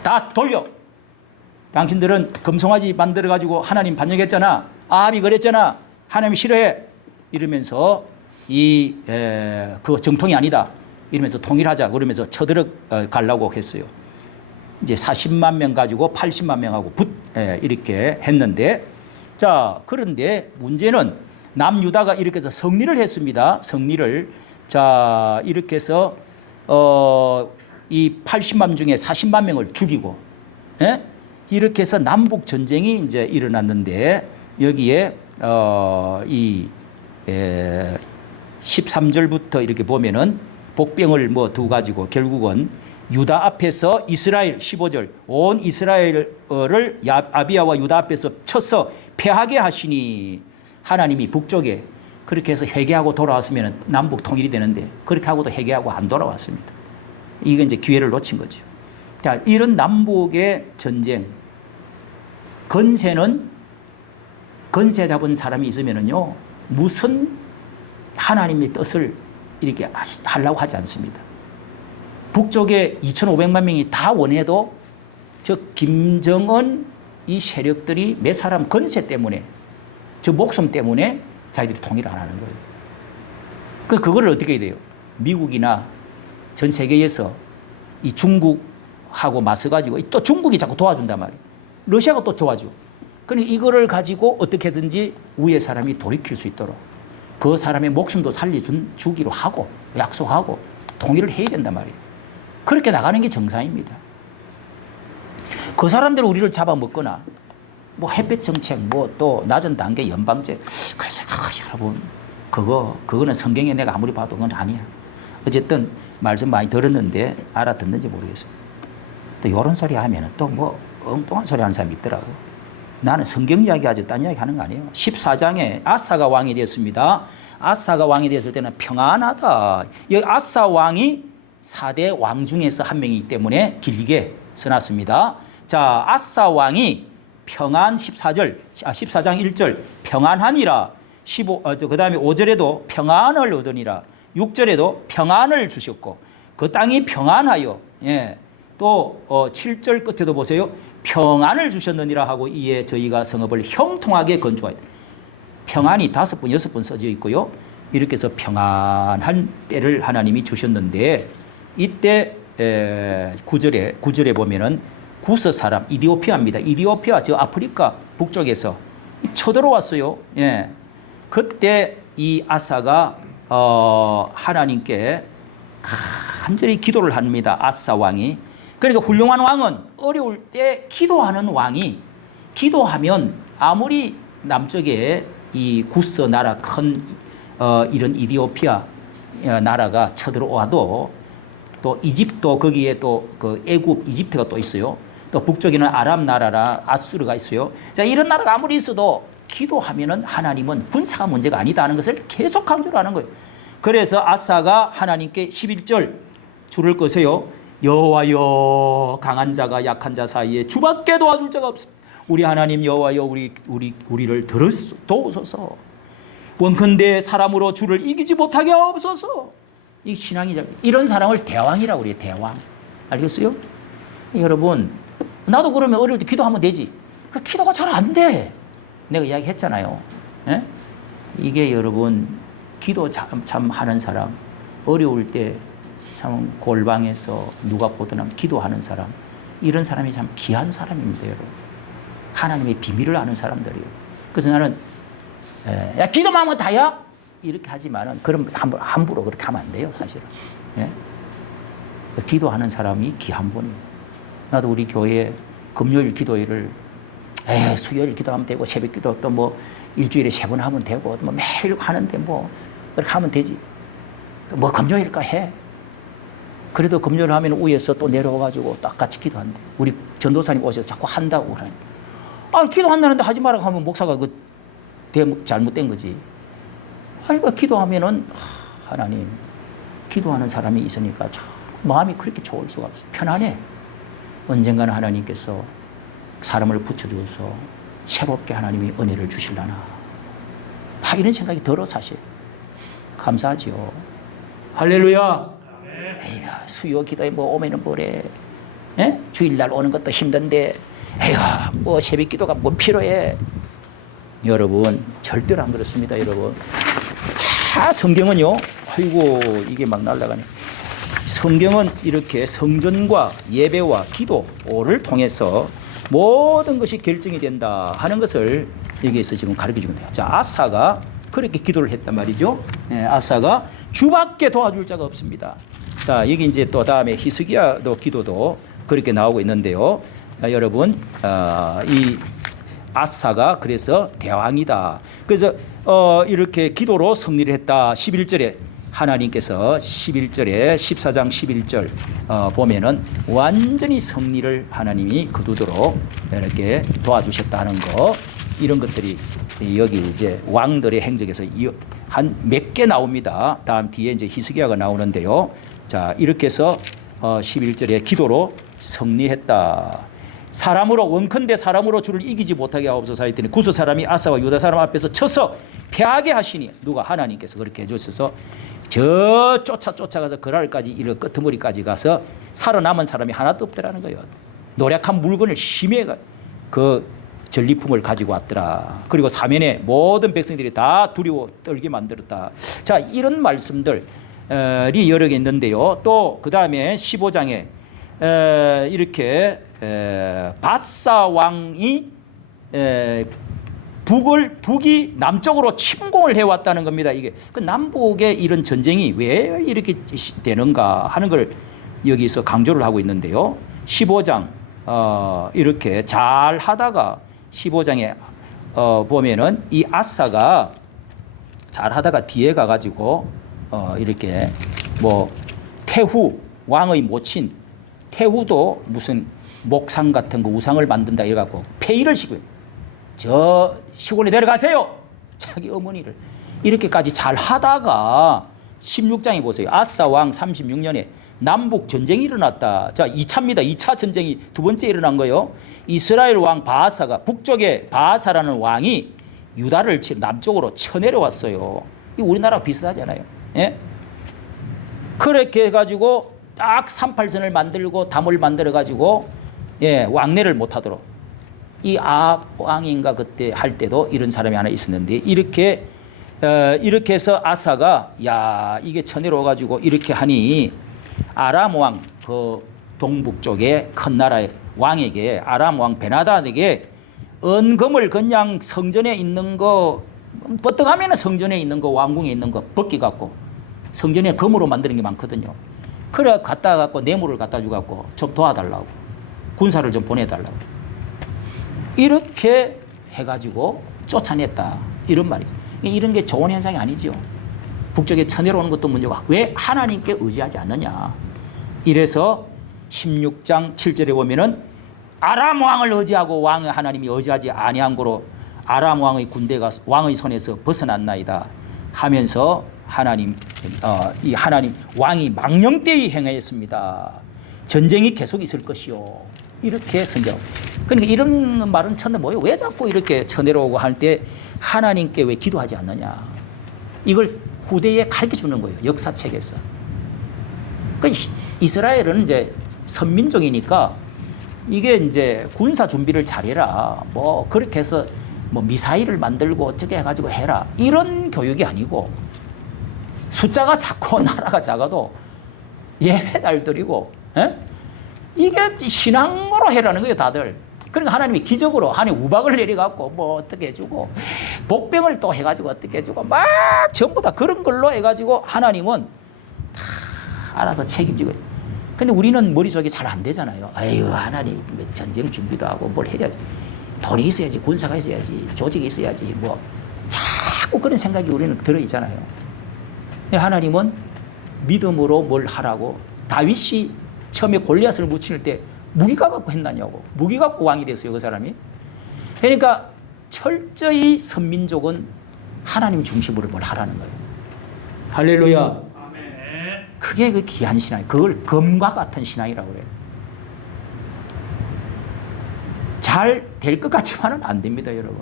다 돌려. 당신들은 금송아지 만들어가지고 하나님 반역했잖아. 아합이 그랬잖아. 하나님 싫어해. 이러면서 그 정통이 아니다. 이러면서 통일하자. 그러면서 쳐들어가려고 했어요. 이제 40만 명 가지고 80만 명하고 이렇게 했는데 자, 그런데 문제는 남유다가 이렇게 해서 승리를 했습니다. 승리를. 자, 이렇게 해서 이 80만 중에 40만 명을 죽이고 이렇게 해서 남북 전쟁이 이제 일어났는데 여기에 이 13절부터 이렇게 보면은 복병을 뭐 두 가지고 결국은 유다 앞에서 이스라엘 15절 온 이스라엘을 아비야와 유다 앞에서 쳐서 패하게 하시니 하나님이 북쪽에 그렇게 해서 회개하고 돌아왔으면 남북 통일이 되는데 그렇게 하고도 회개하고 안 돌아왔습니다. 이건 이제 기회를 놓친 거죠. 자, 이런 남북의 전쟁, 건세 잡은 사람이 있으면은요, 무슨 하나님의 뜻을 이렇게 하려고 하지 않습니다. 북쪽에 2,500만 명이 다 원해도 저 김정은 이 세력들이 몇 사람 건세 때문에 저 목숨 때문에 자기들이 통일을 안 하는 거예요. 그거를 어떻게 해야 돼요? 미국이나 전 세계에서 이 중국하고 맞서가지고 또 중국이 자꾸 도와준단 말이에요. 러시아가 또 도와줘. 그러니까 이거를 가지고 어떻게든지 위에 사람이 돌이킬 수 있도록 그 사람의 목숨도 살려주기로 하고 약속하고 통일을 해야 된단 말이에요. 그렇게 나가는 게 정상입니다. 그 사람들은 우리를 잡아먹거나 뭐 햇볕 정책 뭐 또 낮은 단계 연방제 그래서 여러분 그거는 성경에 내가 아무리 봐도 그건 아니야. 어쨌든 말 좀 많이 들었는데 알아듣는지 모르겠어요. 또 이런 소리 하면은 또 뭐 엉뚱한 소리 하는 사람이 있더라고. 나는 성경 이야기하지 딴 이야기 하는 거 아니에요. 14장에 아사가 왕이 되었습니다. 아사가 왕이 되었을 때는 평안하다. 여기 아사 왕이 4대 왕 중에서 한 명이기 때문에 길게 써놨습니다. 자, 아사 왕이 평안 14장 1절 평안하니라. 그 다음에 5절에도 평안을 얻으니라. 6절에도 평안을 주셨고 그 땅이 평안하여, 예. 또 7절 끝에도 보세요. 평안을 주셨느니라 하고 이에 저희가 성읍을 형통하게 건축하여. 평안이 5번 6번 써져 있고요. 이렇게 해서 평안한 때를 하나님이 주셨는데 이때 9절에 보면은 구스 사람 이디오피아입니다. 이디오피아 저 아프리카 북쪽에서 쳐들어왔어요. 예. 그때 이 아사가 하나님께 간절히 기도를 합니다. 아사 왕이. 그러니까 훌륭한 왕은 어려울 때 기도하는 왕이 기도하면 아무리 남쪽에 이 구스 나라 큰 이런 이디오피아 나라가 쳐들어와도 또 이집트 거기에 또 그 애굽 이집트가 또 있어요. 또 북쪽에는 아람 나라라 아수르가 있어요. 자, 이런 나라가 아무리 있어도 기도하면은 하나님은 군사가 문제가 아니다 하는 것을 계속 강조를 하는 거예요. 그래서 아사가 하나님께 11절 줄을 꺼세요. 여호와여 강한 자가 약한 자 사이에 주밖에 도와줄 자가 없습니다. 우리 하나님 여호와여 우리를 도우소서. 원컨대 사람으로 주를 이기지 못하게 하옵소서. 이 신앙이 이런 사람을 대왕이라고 그래요. 대왕. 알겠어요? 여러분 나도 그러면 어릴 때 기도하면 되지. 그 기도가 잘 안 돼. 내가 이야기했잖아요. 예? 이게 여러분 기도 참 하는 사람 어려울 때 참 골방에서 누가 보더나 기도하는 사람 이런 사람이 참 귀한 사람입니다. 여러분. 하나님의 비밀을 아는 사람들이에요. 그래서 나는 야 기도만 하면 다야? 이렇게 하지만은 그럼 함부로 그렇게 하면 안 돼요. 사실은. 예? 기도하는 사람이 귀한 분이에요. 나도 우리 교회 금요일 기도일을 수요일 기도하면 되고 새벽 기도 또 뭐 일주일에 3번 하면 되고 뭐 매일 하는데 뭐 그렇게 하면 되지. 또 뭐 금요일까 해. 그래도 금요일 하면 위에서 또 내려와가지고 딱 같이 기도한대. 우리 전도사님 오셔서 자꾸 한다고 그러니. 기도한다는데 하지 말라고 하면 목사가 잘못된 거지. 그러니까 기도하면은 하나님 기도하는 사람이 있으니까 참 마음이 그렇게 좋을 수가 없어요. 편안해. 언젠가는 하나님께서 사람을 붙여주어서 새롭게 하나님이 은혜를 주실라나. 이런 생각이 들어 사실. 감사하지요. 할렐루야. 에휴, 수요 기도에 뭐 오면은 뭐래. 예? 주일날 오는 것도 힘든데 에휴 뭐 새벽 기도가 뭐 필요해. 여러분 절대로 안 그렇습니다. 여러분 다 성경은요. 아이고 이게 막 날아가네. 성경은 이렇게 성전과 예배와 기도를 통해서 모든 것이 결정이 된다 하는 것을 여기에서 지금 가르쳐주고 있습니다. 자, 아사가 그렇게 기도를 했단 말이죠. 예, 아사가 주밖에 도와줄 자가 없습니다. 자, 여기 이제 또 다음에 히스기야도 기도도 그렇게 나오고 있는데요. 여러분, 이 아사가 그래서 대왕이다. 그래서 이렇게 기도로 승리를 했다. 11절에 하나님께서 11절에 14장 11절 보면은 완전히 승리를 하나님이 거두도록 이렇게 도와주셨다는 거, 이런 것들이 여기 이제 왕들의 행적에서 한 몇 개 나옵니다. 다음 뒤에 이제 히스기야가 나오는데요. 자, 이렇게 해서 11절에 기도로 승리했다. 사람으로, 원컨대 사람으로 주를 이기지 못하게 하옵소서 했더니 구스 사람이 아사와 유다 사람 앞에서 쳐서 패하게 하시니, 누가? 하나님께서 그렇게 해주셔서 저 쫓아가서 그랄까지 이르 끄트머리까지 가서 살아남은 사람이 하나도 없더라는 거예요. 노력한 물건을 심해 그 전리품을 가지고 왔더라. 그리고 사면에 모든 백성들이 다 두려워 떨게 만들었다. 자, 이런 말씀들이 여러 개 있는데요. 또 그 다음에 15장에 이렇게 바사 왕이 북이 남쪽으로 침공을 해왔다는 겁니다. 이게 그 남북의 이런 전쟁이 왜 이렇게 되는가 하는 걸 여기서 강조를 하고 있는데요. 15장 이렇게 잘 하다가 15장에 보면은 이 아사가 잘 하다가 뒤에 가가지고 이렇게 뭐 태후 왕의 모친 태후도 무슨 목상 같은 거 우상을 만든다 이래갖고 폐위를 시고요. 저 시골에 내려가세요. 자기 어머니를 이렇게까지 잘 하다가 16장에 보세요. 아사 왕 36년에 남북 전쟁이 일어났다. 자, 2차입니다. 2차 전쟁이 두 번째 일어난 거예요. 이스라엘 왕 바하사가, 북쪽에 바하사라는 왕이 유다를 남쪽으로 쳐내려왔어요. 이 우리나라 비슷하잖아요. 예? 그렇게 해가지고 딱 38선을 만들고 담을 만들어가지고 왕래를 못하도록, 이 왕인가 그때 할 때도 이런 사람이 하나 있었는데, 이렇게 해서 아사가 야 이게 쳐내려와가지고 이렇게 하니 아람 왕 그 동북 쪽에 큰 나라의 왕에게, 아람 왕 베나단에게 은금을 그냥 성전에 있는 거 뻗떡하면 성전에 있는 거, 왕궁에 있는 거 벗기 갖고 성전에 금으로 만드는 게 많거든요. 그래 갖다 갖고 뇌물을 갖다 주 갖고 좀 도와달라고, 군사를 좀 보내달라고, 이렇게 해가지고 쫓아냈다, 이런 말이죠. 이런 게 좋은 현상이 아니죠. 북쪽에 쳐내려오는 것도 문제고 왜 하나님께 의지하지 않느냐. 이래서 16장 7절에 보면은 아람 왕을 의지하고 왕의 하나님이 의지하지 아니한 거로 아람 왕의 군대가 왕의 손에서 벗어났나이다 하면서 이 하나님 왕이 망령되이 행하였습니다. 전쟁이 계속 있을 것이요. 이렇게 선정. 그러니까 이런 말은 쳤는데 뭐예요? 왜 자꾸 이렇게 쳐내려오고 할 때 하나님께 왜 기도하지 않느냐. 이걸 후대에 가르쳐 주는 거예요. 역사책에서. 그러니까 이스라엘은 이제 선민족이니까 이게 이제 군사 준비를 잘해라. 뭐 그렇게 해서 뭐 미사일을 만들고 어떻게 해가지고 해라. 이런 교육이 아니고, 숫자가 작고 나라가 작아도 예배 잘 드리고, 이게 신앙으로 해라는 거예요, 다들. 그러니까 하나님이 기적으로 한해 우박을 내려갖고 뭐 어떻게 해주고, 복병을 또 해가지고 어떻게 해주고, 막 전부 다 그런 걸로 해가지고 하나님은 다 알아서 책임지고. 근데 우리는 머릿속에 잘 안 되잖아요. 아유, 하나님 전쟁 준비도 하고 뭘 해야지. 돈이 있어야지, 군사가 있어야지, 조직이 있어야지, 뭐 자꾸 그런 생각이 우리는 들어있잖아요. 근데 하나님은 믿음으로 뭘 하라고. 다윗이 처음에 골리앗을 무칠 때 무기가 갖고 했나냐고. 무기 갖고 왕이 됐어요, 그 사람이. 그러니까 철저히 선민족은 하나님 중심으로 뭘 하라는 거예요. 할렐루야. 그게 그 귀한 신앙, 그걸 검과 같은 신앙이라고 그래요. 잘 될 것 같지만은 안 됩니다, 여러분.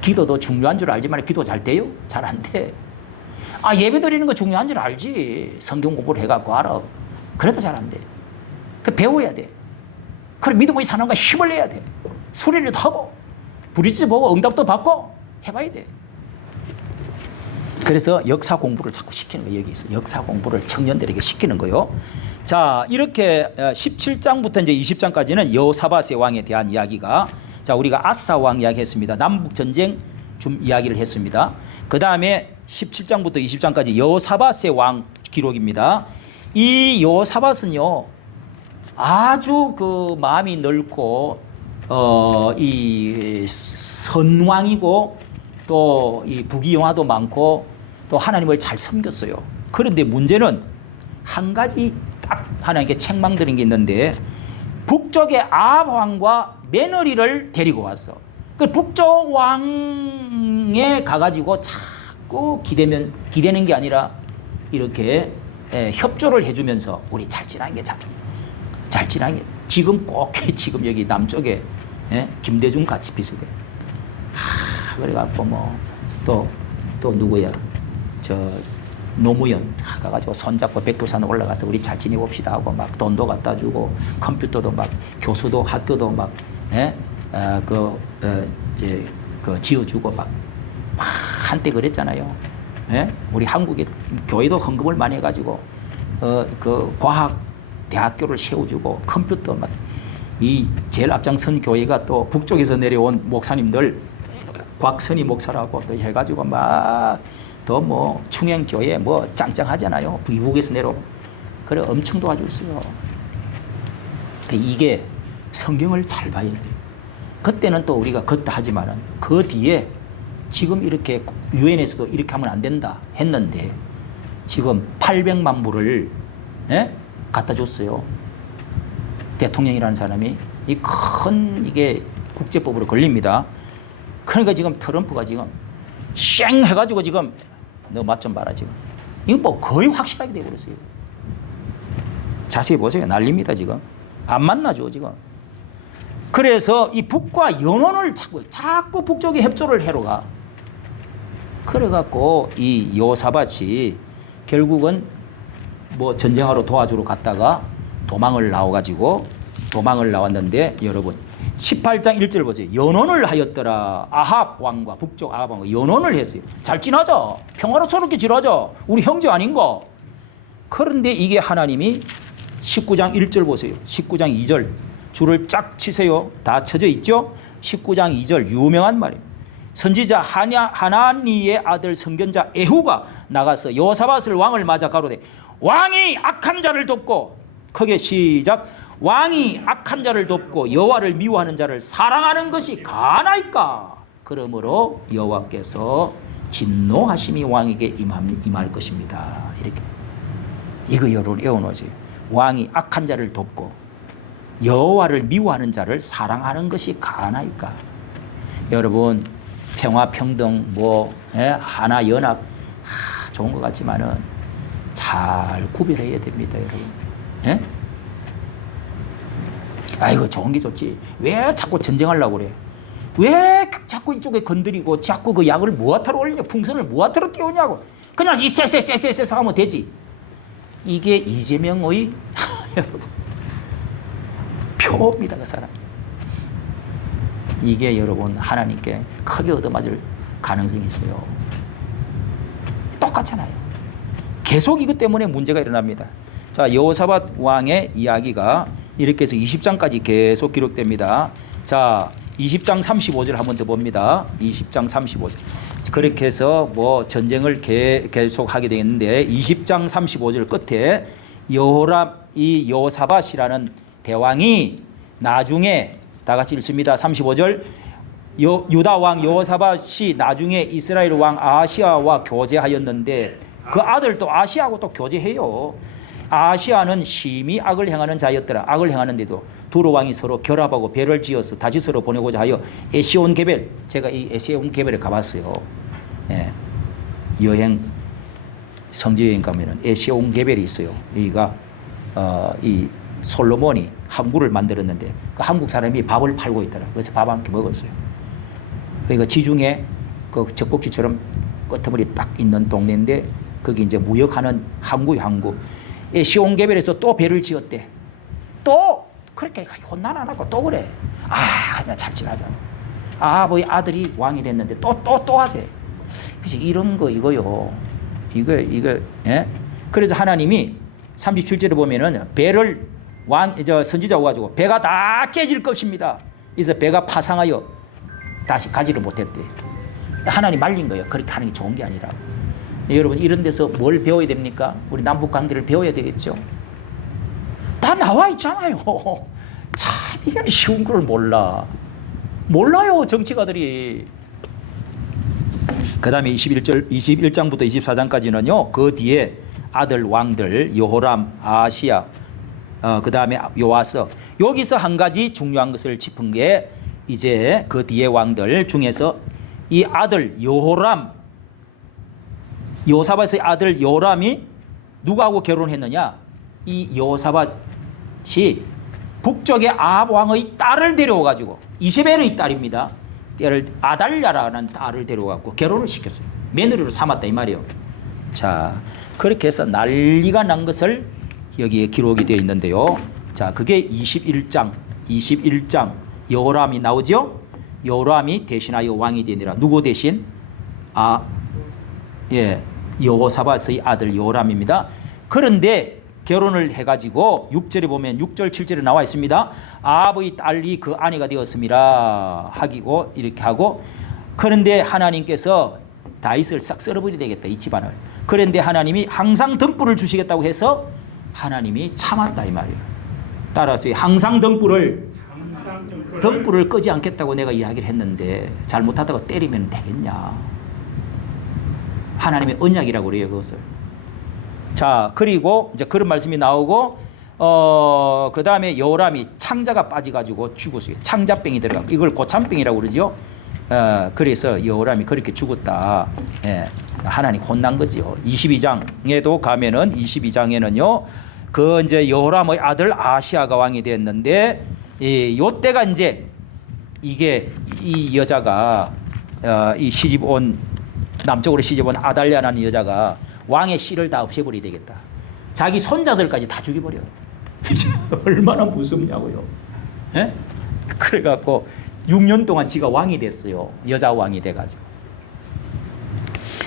기도도 중요한 줄 알지만 기도 잘 돼요? 잘 안 돼. 아, 예배 드리는 거 중요한 줄 알지. 성경 공부를 해갖고 알아. 그래도 잘 안 돼. 그 배워야 돼. 그래, 믿음의 사람과 힘을 내야 돼. 수련회도 하고, 부리지 보고 응답도 받고 해봐야 돼. 그래서 역사 공부를 자꾸 시키는 거예요. 여기 있어. 역사 공부를 청년들에게 시키는 거요. 자, 이렇게 17장부터 이제 20장까지는 여호사밧의 왕에 대한 이야기가, 자, 우리가 아사 왕 이야기했습니다. 남북 전쟁 좀 이야기를 했습니다. 그 다음에 17장부터 20장까지 여호사밧의 왕 기록입니다. 이 여호사밧은요, 아주 그 마음이 넓고 이 선왕이고 또 이 부귀영화도 많고 또 하나님을 잘 섬겼어요. 그런데 문제는 한 가지 딱 하나님께 책망드린 게 있는데 북쪽의 아합 왕과 며느리를 데리고 왔어. 그 북쪽 왕에 가가지고 자꾸 기대는 게 아니라 이렇게 협조를 해주면서 우리 잘 지나는 게 잘 지나는 게 지금 꼭 지금 여기 남쪽에 김대중 같이 비슷해. 그래갖고 뭐 또 누구야 노무현 가가지고 손잡고 백두산 올라가서 우리 잘 지내봅시다 하고 막 돈도 갖다 주고 컴퓨터도 막 교수도 학교도 막 지어주고 막 한때 그랬잖아요. 우리 한국의 교회도 헌금을 많이 해가지고 그 과학 대학교를 세워주고 컴퓨터 막 이 제일 앞장선 교회가 또 북쪽에서 내려온 목사님들 곽선희 목사라고 또 해가지고 막 더 뭐 충행교회 뭐 짱짱하잖아요. 미국에서 내려온 그래 엄청 도와줬어요. 이게 성경을 잘 봐야 돼요. 그때는 또 우리가 걷다 하지만은 그 뒤에 지금 이렇게 유엔에서도 이렇게 하면 안 된다 했는데 지금 800만 불을 갖다 줬어요. 대통령이라는 사람이 이 큰 이게 국제법으로 걸립니다. 그러니까 지금 트럼프가 지금 쌩 해가지고 지금 너 맛 좀 봐라 지금 이거 뭐 거의 확실하게 돼버렸어요. 자세히 보세요. 난립니다 지금. 안 만나죠 지금. 그래서 이 북과 연원을 자꾸 북쪽에 협조를 해로 가. 그래갖고 이 여호사밧이 결국은 뭐 전쟁하러 도와주러 갔다가 도망을 나왔는데 여러분 18장 1절 보세요. 연원을 하였더라. 아합 왕과 북쪽 아합 왕과 연원을 했어요. 잘 지나자. 평화롭게 지나자. 우리 형제 아닌가? 그런데 이게 하나님이 19장 1절 보세요. 19장 2절 줄을 쫙 치세요. 다 쳐져 있죠? 19장 2절 유명한 말입니다. 선지자 하나니의 아들 선견자 에후가 나가서 여호사밧을 왕을 맞아 가로되 왕이 악한 자를 돕고 크게 시작 왕이 악한 자를 돕고 여호와를 미워하는 자를 사랑하는 것이 가나이까? 그러므로 여호와께서 진노하심이 왕에게 임할 것입니다. 이렇게 이거 여러분 외워놓으세요. 왕이 악한 자를 돕고 여호와를 미워하는 자를 사랑하는 것이 가나이까? 여러분 평화 평등 하나 연합 좋은 것 같지만은 잘 구별해야 됩니다, 여러분. 아이고 좋은 게 좋지. 왜 자꾸 전쟁하려고 그래? 왜 자꾸 이쪽에 건드리고 자꾸 그 약을 뭐하러 올리냐? 풍선을 뭐하러 띄우냐고. 그냥 이 쎄쎄쎄쎄쎄 하면 되지. 이게 이재명의 여러분 표입니다, 그 사람. 이게 여러분 하나님께 크게 얻어맞을 가능성이 있어요. 똑같잖아요. 계속 이것 때문에 문제가 일어납니다. 자, 여호사밧 왕의 이야기가 이렇게 해서 20장까지 계속 기록됩니다. 자, 20장 35절 한번 더 봅니다. 20장 35절. 그렇게 해서 뭐 전쟁을 계속 하게 되겠는데 20장 35절 끝에 이 여호사밧이라는 대왕이 나중에 다 같이 읽습니다. 35절. 유다 왕 여호사밧이 나중에 이스라엘 왕 아하시아와 교제하였는데 그 아들도 아하시아하고 또 교제해요. 아하시아는 심히 악을 행하는 자였더라. 악을 행하는데도 두로 왕이 서로 결합하고 배를 지어서 다시 서로 보내고자 하여 에시온 게벨, 제가 이 에시온 게벨에 가봤어요. 여행 성지 여행 가면은 에시온 게벨이 있어요. 여기가 이 솔로몬이 항구를 만들었는데 그 한국 사람이 밥을 팔고 있더라. 그래서 밥 한 끼 먹었어요. 그러니까 지중해 그 젖꼭지처럼 끄트머리 딱 있는 동네인데 거기 이제 무역하는 항구. 에시온게벨에서 또 배를 지었대. 또 그렇게 혼난 안 하고 또 그래. 그냥 잘 지나잖아. 뭐 아들이 왕이 됐는데 또 하세. 그래서 이런 거 이거요. 이거 그래서 하나님이 37절에 보면은 배를 선지자 와가지고 배가 다 깨질 것입니다. 그래서 배가 파상하여 다시 가지를 못했대. 하나님 말린 거예요. 그렇게 하는 게 좋은 게 아니라. 여러분 이런 데서 뭘 배워야 됩니까? 우리 남북 관계를 배워야 되겠죠. 다 나와 있잖아요. 참 이게 쉬운 걸 몰라요 정치가들이. 그 다음에 21장부터 24장까지는요, 그 뒤에 아들 왕들, 여호람, 아하시야, 그 다음에 요아스, 여기서 한 가지 중요한 것을 짚은 게 이제 그 뒤에 왕들 중에서 이 아들 여호람, 여호사밧의 아들 여호람이 누구하고 결혼했느냐? 이 여호사밧이 북쪽의 아합 왕의 딸을 데려와가지고, 이세벨의 딸입니다. 딸을 아달랴라는 딸을 데려와갖고 결혼을 시켰어요. 며느리로 삼았다 이 말이에요. 자, 그렇게 해서 난리가 난 것을 여기에 기록이 되어 있는데요. 자, 그게 21장 여호람이 나오죠. 여호람이 대신하여 왕이 되니라. 누구 대신? 여호사밧의 아들 여호람입니다. 그런데 결혼을 해가지고 6절에 보면 6절 7절에 나와 있습니다. 아합의 딸이 그 아내가 되었음이라 하기고 이렇게 하고, 그런데 하나님께서 다윗을 싹 썰어버려야 되겠다 이 집안을. 그런데 하나님이 항상 등불을 주시겠다고 해서 하나님이 참았다 이 말이에요. 따라서 항상 등불을 끄지 않겠다고 내가 이야기를 했는데 잘못하다가 때리면 되겠냐. 하나님의 언약이라고 그래요 그것을. 자, 그리고 이제 그런 말씀이 나오고, 그 다음에 여호람이 창자가 빠져가지고 죽었어요. 창자병이 들어가고, 이걸 고참병이라고 그러죠. 그래서 여호람이 그렇게 죽었다. 예, 하나님 혼난 거지요. 22장에도 가면은 22장에는요, 그 이제 여호람의 아들 아시아가 왕이 됐는데, 요때가 이제 이게 이 여자가 이 시집 온 남쪽으로 시집 온 아달랴라는 여자가 왕의 씨를 다 없애버려야 되겠다. 자기 손자들까지 다 죽여버려. 얼마나 무섭냐고요. 예? 그래갖고 6년 동안 지가 왕이 됐어요. 여자 왕이 돼가지고.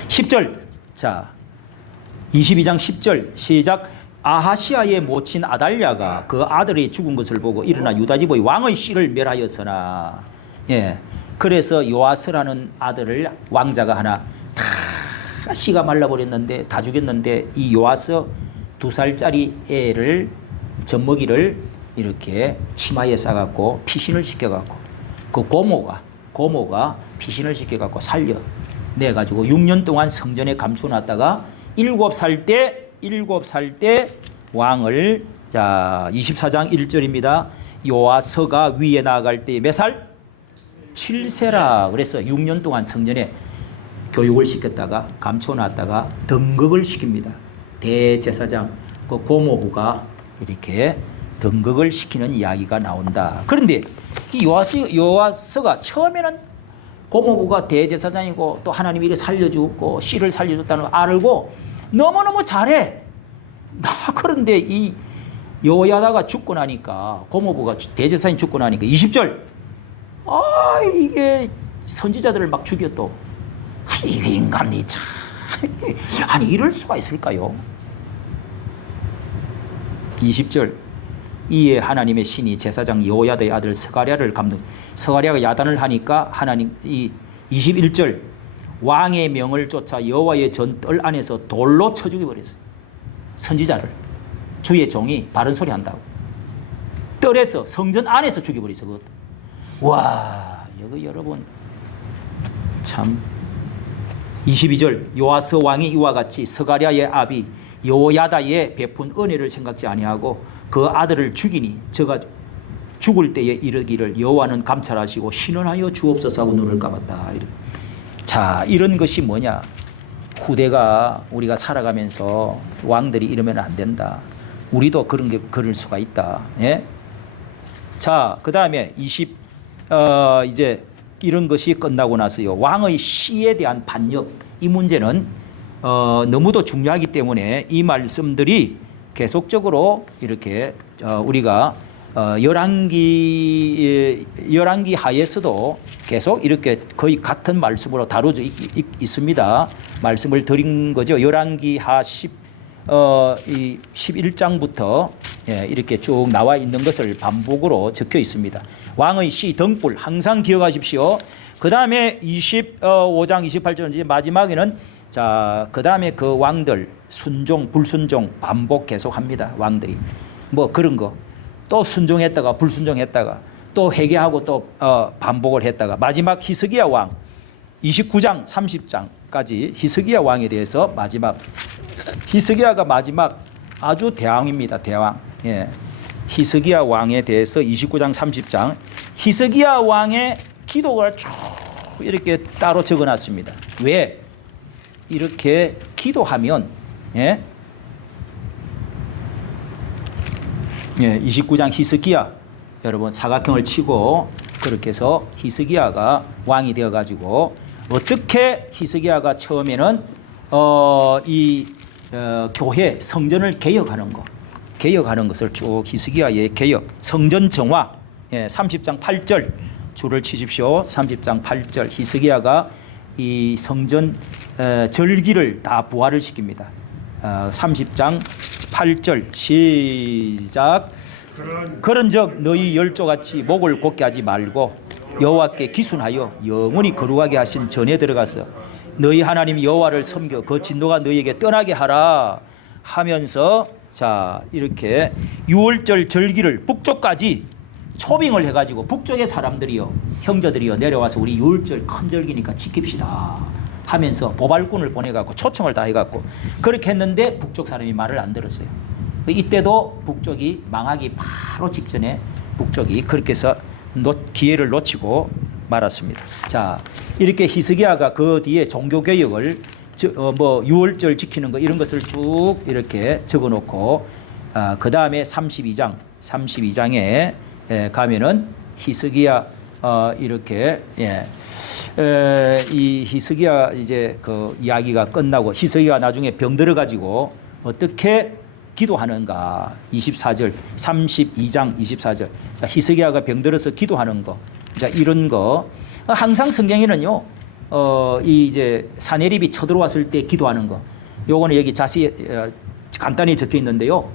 10절. 자, 22장 10절 시작. 아하시아의 모친 아달랴가 그 아들이 죽은 것을 보고 일어나 유다집의 왕의 씨를 멸하였으나, 예, 그래서 요아스라는 아들을 왕자가 하나 다 씨가 말라버렸는데 다 죽였는데, 이 요아스 2살짜리 애를 젖먹이를 이렇게 치마에 싸갖고 피신을 시켜갖고, 그 고모가 피신을 시켜갖고 살려 내가지고 6년 동안 성전에 감춰놨다가 7살 때 왕을, 자 24장 1절입니다. 요아스가 위에 나아갈 때 몇 살? 7세라. 그래서 6년 동안 성전에 교육을 시켰다가 감춰놨다가 등극을 시킵니다. 대제사장 그 고모부가 이렇게 등극을 시키는 이야기가 나온다. 그런데 이 요아스가 처음에는 고모부가 대제사장이고 또 하나님이 이를 살려주고 씨를 살려줬다는 걸 알고 너무너무 잘해. 그런데 이 여호야다가 죽고 나니까, 고모부가 대제사장이 죽고 나니까 20절, 이게 선지자들을 막 죽여 또. 이게 인간이 참, 아니 이럴 수가 있을까요? 20절, 이에 하나님의 신이 제사장 여호야다의 아들 스가랴를 스가랴가 야단을 하니까 하나님, 이 21절, 왕의 명을 쫓아 여호와의 전뜰 안에서 돌로 쳐 죽여버렸어요. 선지자를, 주의 종이 바른 소리 한다고 뜰에서, 성전 안에서 죽여버렸어. 그것도. 와, 여기 여러분 참. 22절, 요아스 왕이 이와 같이 스가랴의 아비 여호야다의 베푼 은혜를 생각지 아니하고 그 아들을 죽이니 저가 죽을 때에 이르기를 여호와는 감찰하시고 신원하여 주옵소서 하고 눈을 감았다. 자, 이런 것이 뭐냐? 후대가 우리가 살아가면서 왕들이 이러면 안 된다. 우리도 그럴 수가 있다. 예? 자, 그 다음에 이제 이런 것이 끝나고 나서요, 왕의 씨에 대한 반역, 이 문제는 너무도 중요하기 때문에 이 말씀들이 계속적으로 이렇게 우리가 열왕기 하에서도 계속 이렇게 거의 같은 말씀으로 다루어져 있습니다. 말씀을 드린 거죠. 열왕기 하 11장부터 이렇게 쭉 나와 있는 것을 반복으로 적혀 있습니다. 왕의 씨 등불 항상 기억하십시오. 그 다음에 25장 28절 이제 마지막에는, 자, 그 다음에 그 왕들 순종 불순종 반복 계속합니다. 왕들이 뭐 그런 거 또 순종했다가 불순종했다가 또 회개하고 또 반복을 했다가 마지막 히스기야 왕 29장 30장 왕까지 히스기야 왕에 대해서 마지막 히스기야가 마지막 아주 대왕입니다. 대왕. 예. 히스기야 왕에 대해서 29장 30장 히스기야 왕의 기도가 쭉 이렇게 따로 적어놨습니다. 왜? 이렇게 기도하면 예? 예, 29장 히스기야 여러분 사각형을 치고 그렇게 해서 히스기야가 왕이 되어가지고 어떻게 히스기야가 처음에는 교회 성전을 개혁하는 것을 쭉 히스기야의 개혁 성전 정화 30장 8절 줄을 치십시오. 30장 8절 히스기야가 이 성전 절기를 다 부활을 시킵니다. 30장 8절 시작. 그런즉 너희 열조같이 목을 곧게 하지 말고 여호와께 기순하여 영원히 거룩하게 하신 전에 들어가서 너희 하나님 여호와를 섬겨 그 진노가 너희에게 떠나게 하라 하면서 자 이렇게 유월절 절기를 북쪽까지 초빙을 해가지고 북쪽의 사람들이요 형제들이요 내려와서 우리 유월절 큰 절기니까 지킵시다 하면서 보발꾼을 보내갖고 초청을 다 해갖고 그렇게 했는데 북쪽 사람이 말을 안 들었어요. 이때도 북쪽이 망하기 바로 직전에 북쪽이 그렇게 해서 기회를 놓치고 말았습니다. 자 이렇게 히스기야가 그 뒤에 종교개혁을 유월절 지키는 거 이런 것을 쭉 이렇게 적어놓고 그 다음에 32장에 가면은 히스기야 이렇게 이 히스기야 이제 그 이야기가 끝나고 히스기야 나중에 병들어 가지고 어떻게 기도하는가 24절 32장 24절 자, 히스기야가 병들어서 기도하는 거 자, 이런 거 항상 성경에는요 이 이제 사내립이 쳐들어왔을 때 기도하는 거 요거는 여기 자세히 간단히 적혀 있는데요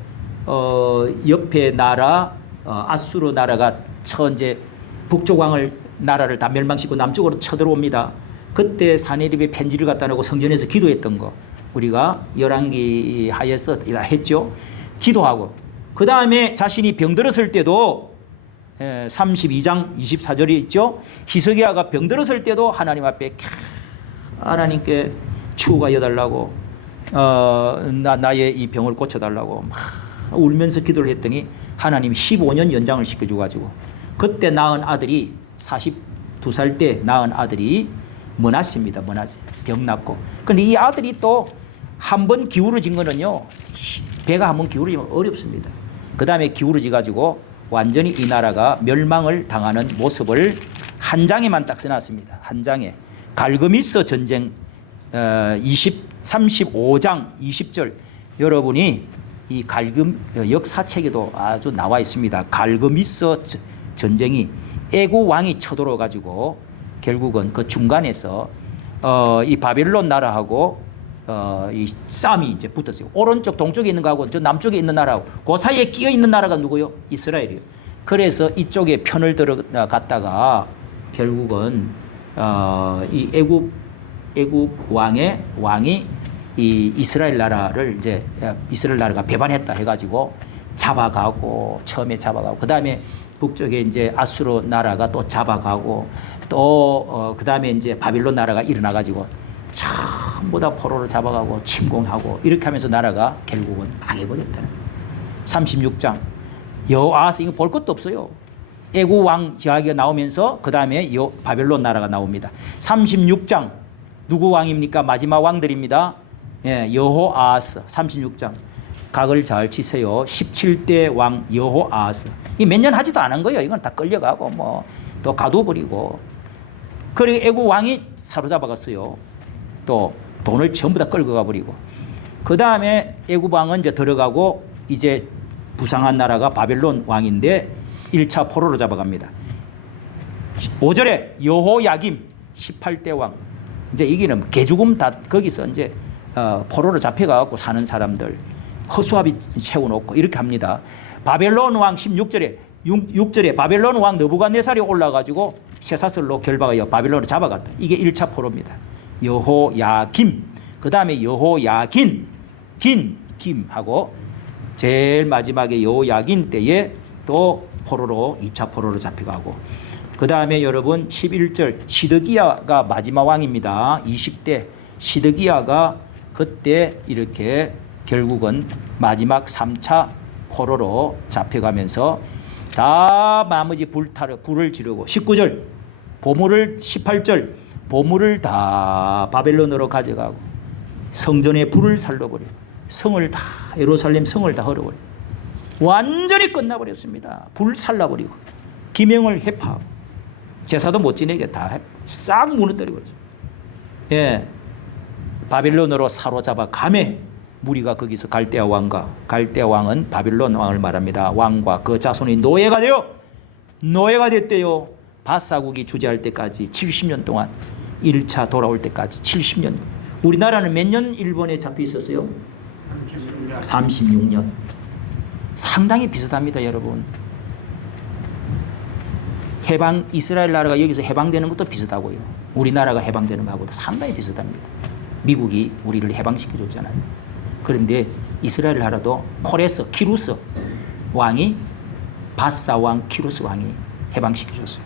옆에 나라 아수르 나라가 이제 북쪽 왕을 나라를 다 멸망시키고 남쪽으로 쳐들어옵니다. 그때 사내립이 편지를 갖다 놓고 성전에서 기도했던 거 우리가 열왕기 하에서 했죠. 기도하고 그 다음에 자신이 병들었을 때도 32장 24절이 있죠. 히스기야가 병들었을 때도 하나님 앞에 하나님께 추구가 여달라고 나의 이 병을 고쳐달라고 막 울면서 기도를 했더니 하나님 15년 연장을 시켜줘가지고 그때 낳은 아들이 42살 때 낳은 아들이 머나시입니다. 머나시 병 났고 그런데 이 아들이 또 한 번 기울어진 거는요 배가 한 번 기울어지면 어렵습니다. 그 다음에 기울어져 가지고 완전히 이 나라가 멸망을 당하는 모습을 한 장에만 딱 써놨습니다. 한 장에 갈그미스 전쟁 35장 20절 여러분이 이 역사책에도 아주 나와 있습니다. 갈그미스 전쟁이 애국 왕이 쳐들어 가지고 결국은 그 중간에서 이 바벨론 나라하고 이 싸움이 이제 붙었어요. 오른쪽 동쪽에 있는 거하고 저 남쪽에 있는 나라하고 그 사이에 끼어 있는 나라가 누구요? 이스라엘이요. 그래서 이쪽에 편을 들어갔다가 결국은 이 애국 왕이 이 이스라엘 나라를 이제 이스라엘 나라가 배반했다 해가지고 잡아가고 처음에 잡아가고 그 다음에 북쪽에 이제 아수르 나라가 또 잡아가고 또 그 다음에 이제 바빌론 나라가 일어나가지고 전부 다 포로를 잡아가고 침공하고 이렇게 하면서 나라가 결국은 망해버렸다는 36장 여호아스 이거 볼 것도 없어요. 애국 왕 이야기가 나오면서 그 다음에 바벨론 나라가 나옵니다. 36장 누구 왕입니까? 마지막 왕들입니다. 여호아스 36장 각을 잘 치세요. 17대 왕 여호아스 이 몇 년 하지도 않은 거예요. 이건 다 끌려가고 뭐 또 가둬버리고 그리고 애국 왕이 사로잡아갔어요. 또 돈을 전부 다 끌고 가버리고 그 다음에 애국 왕은 이제 들어가고 이제 부상한 나라가 바벨론 왕인데 1차 포로로 잡아갑니다. 5절에 여호야김 18대 왕 이제 이기는 개죽음 다 거기서 이제 포로로 잡혀가고 사는 사람들 허수아비 채워놓고 이렇게 합니다. 바벨론 왕 6절에 바벨론 왕 느부갓네살이 올라가지고 쇠사슬로 결박하여 바벨론을 잡아갔다. 이게 1차 포로입니다. 여호야김 그 다음에 여호야긴 김하고 제일 마지막에 여호야긴 때에 또 포로로 2차 포로로 잡혀가고 그 다음에 여러분 11절 시드기야가 마지막 왕입니다. 20대 시드기야가 그때 이렇게 결국은 마지막 3차 포로로 잡혀가면서 다 나머지 불을 지르고 19절 보물을 18절 보물을 다 바벨론으로 가져가고 성전에 불을 살려버려 성을 다 예루살렘 성을 다 헐어버려 완전히 끝나버렸습니다. 불 살라버리고 기명을 해파하고 제사도 못 지내게 다 싹 무너뜨리버렸죠. 예, 바빌론으로 사로잡아 감에 무리가 거기서 갈대아 왕은 바빌론 왕을 말합니다. 왕과 그 자손이 노예가 됐대요. 바사국이 주재할 때까지 70년 동안 1차 돌아올 때까지 70년. 우리나라는 몇 년 일본에 잡혀 있었어요? 36년. 상당히 비슷합니다, 여러분. 이스라엘 나라가 여기서 해방되는 것도 비슷하고요. 우리나라가 해방되는 것하고도 상당히 비슷합니다. 미국이 우리를 해방시켜줬잖아요. 그런데 이스라엘 나라도 키루스 왕이 바사 왕 키루스 왕이 해방시켜줬어요.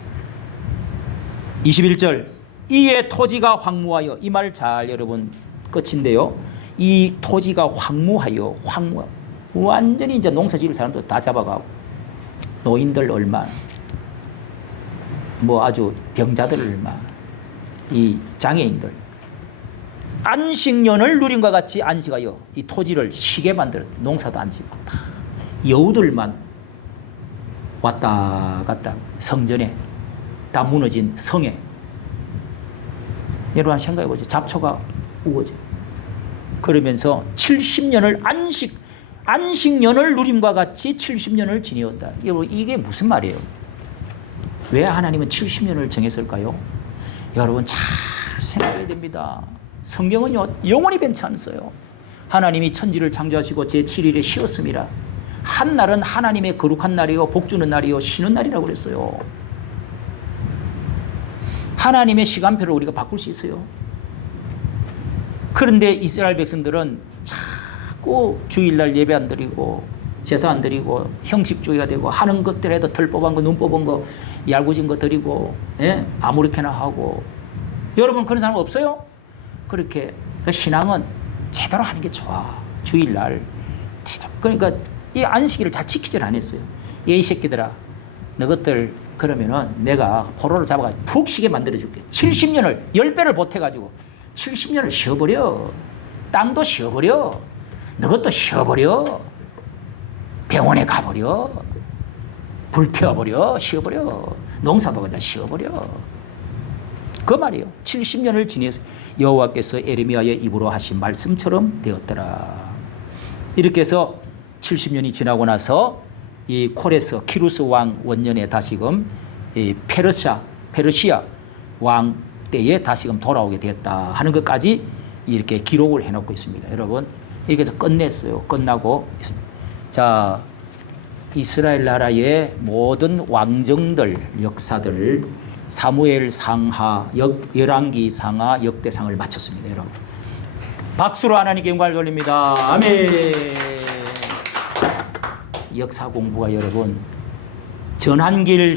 21절 이에 토지가 황무하여 이 말 잘 여러분 끝인데요. 이 토지가 황무하여 완전히 이제 농사 지을 사람도 다 잡아가고 노인들 얼마 아주 병자들 얼마 이 장애인들 안식년을 누림과 같이 안식하여 이 토지를 쉬게 만들어 농사도 안 짓고 다 여우들만 왔다 갔다 성전에 다 무너진 성에 여러분 생각해 보세요. 잡초가 우거져. 그러면서 70년을 안식년을 누림과 같이 70년을 지내었다. 여러분 이게 무슨 말이에요? 왜 하나님은 70년을 정했을까요? 여러분 잘 생각해야 됩니다. 성경은요 영원히 변치 않았어요. 하나님이 천지를 창조하시고 제7일에 쉬었습니다. 한 날은 하나님의 거룩한 날이요 복주는 날이요 쉬는 날이라고 그랬어요. 하나님의 시간표를 우리가 바꿀 수 있어요. 그런데 이스라엘 백성들은 자꾸 주일날 예배 안 드리고 제사 안 드리고 형식주의가 되고 하는 것들 해도 털 뽑은 거 눈 뽑은 거 얄궂은 거 드리고 아무렇게나 하고 여러분 그런 사람 없어요? 그렇게 그 신앙은 제대로 하는 게 좋아. 주일날 그러니까 이 안식일을 잘 지키질 않았어요. 이 새끼들아 너것들 그러면은 내가 포로를 잡아가 푹 쉬게 만들어줄게. 70년을 10배를 보태가지고 70년을 쉬어버려. 땅도 쉬어버려. 너것도 쉬어버려. 병원에 가버려. 불태워버려. 쉬어버려. 농사도 그냥 쉬어버려. 그 말이에요. 70년을 지내서 여호와께서 에레미야의 입으로 하신 말씀처럼 되었더라. 이렇게 해서 70년이 지나고 나서 이 코레스 키루스 왕 원년에 다시금 이 페르시아 왕 때에 다시금 돌아오게 되었다 하는 것까지 이렇게 기록을 해놓고 있습니다. 여러분 이렇게 해서 끝냈어요. 끝나고 있습니다. 자, 이스라엘 나라의 모든 왕정들 역사들 사무엘 상하, 열왕기 상하, 역대상을 마쳤습니다. 여러분 박수로 하나님께 영광을 돌립니다. 아멘. 역사 공부가 여러분 전한길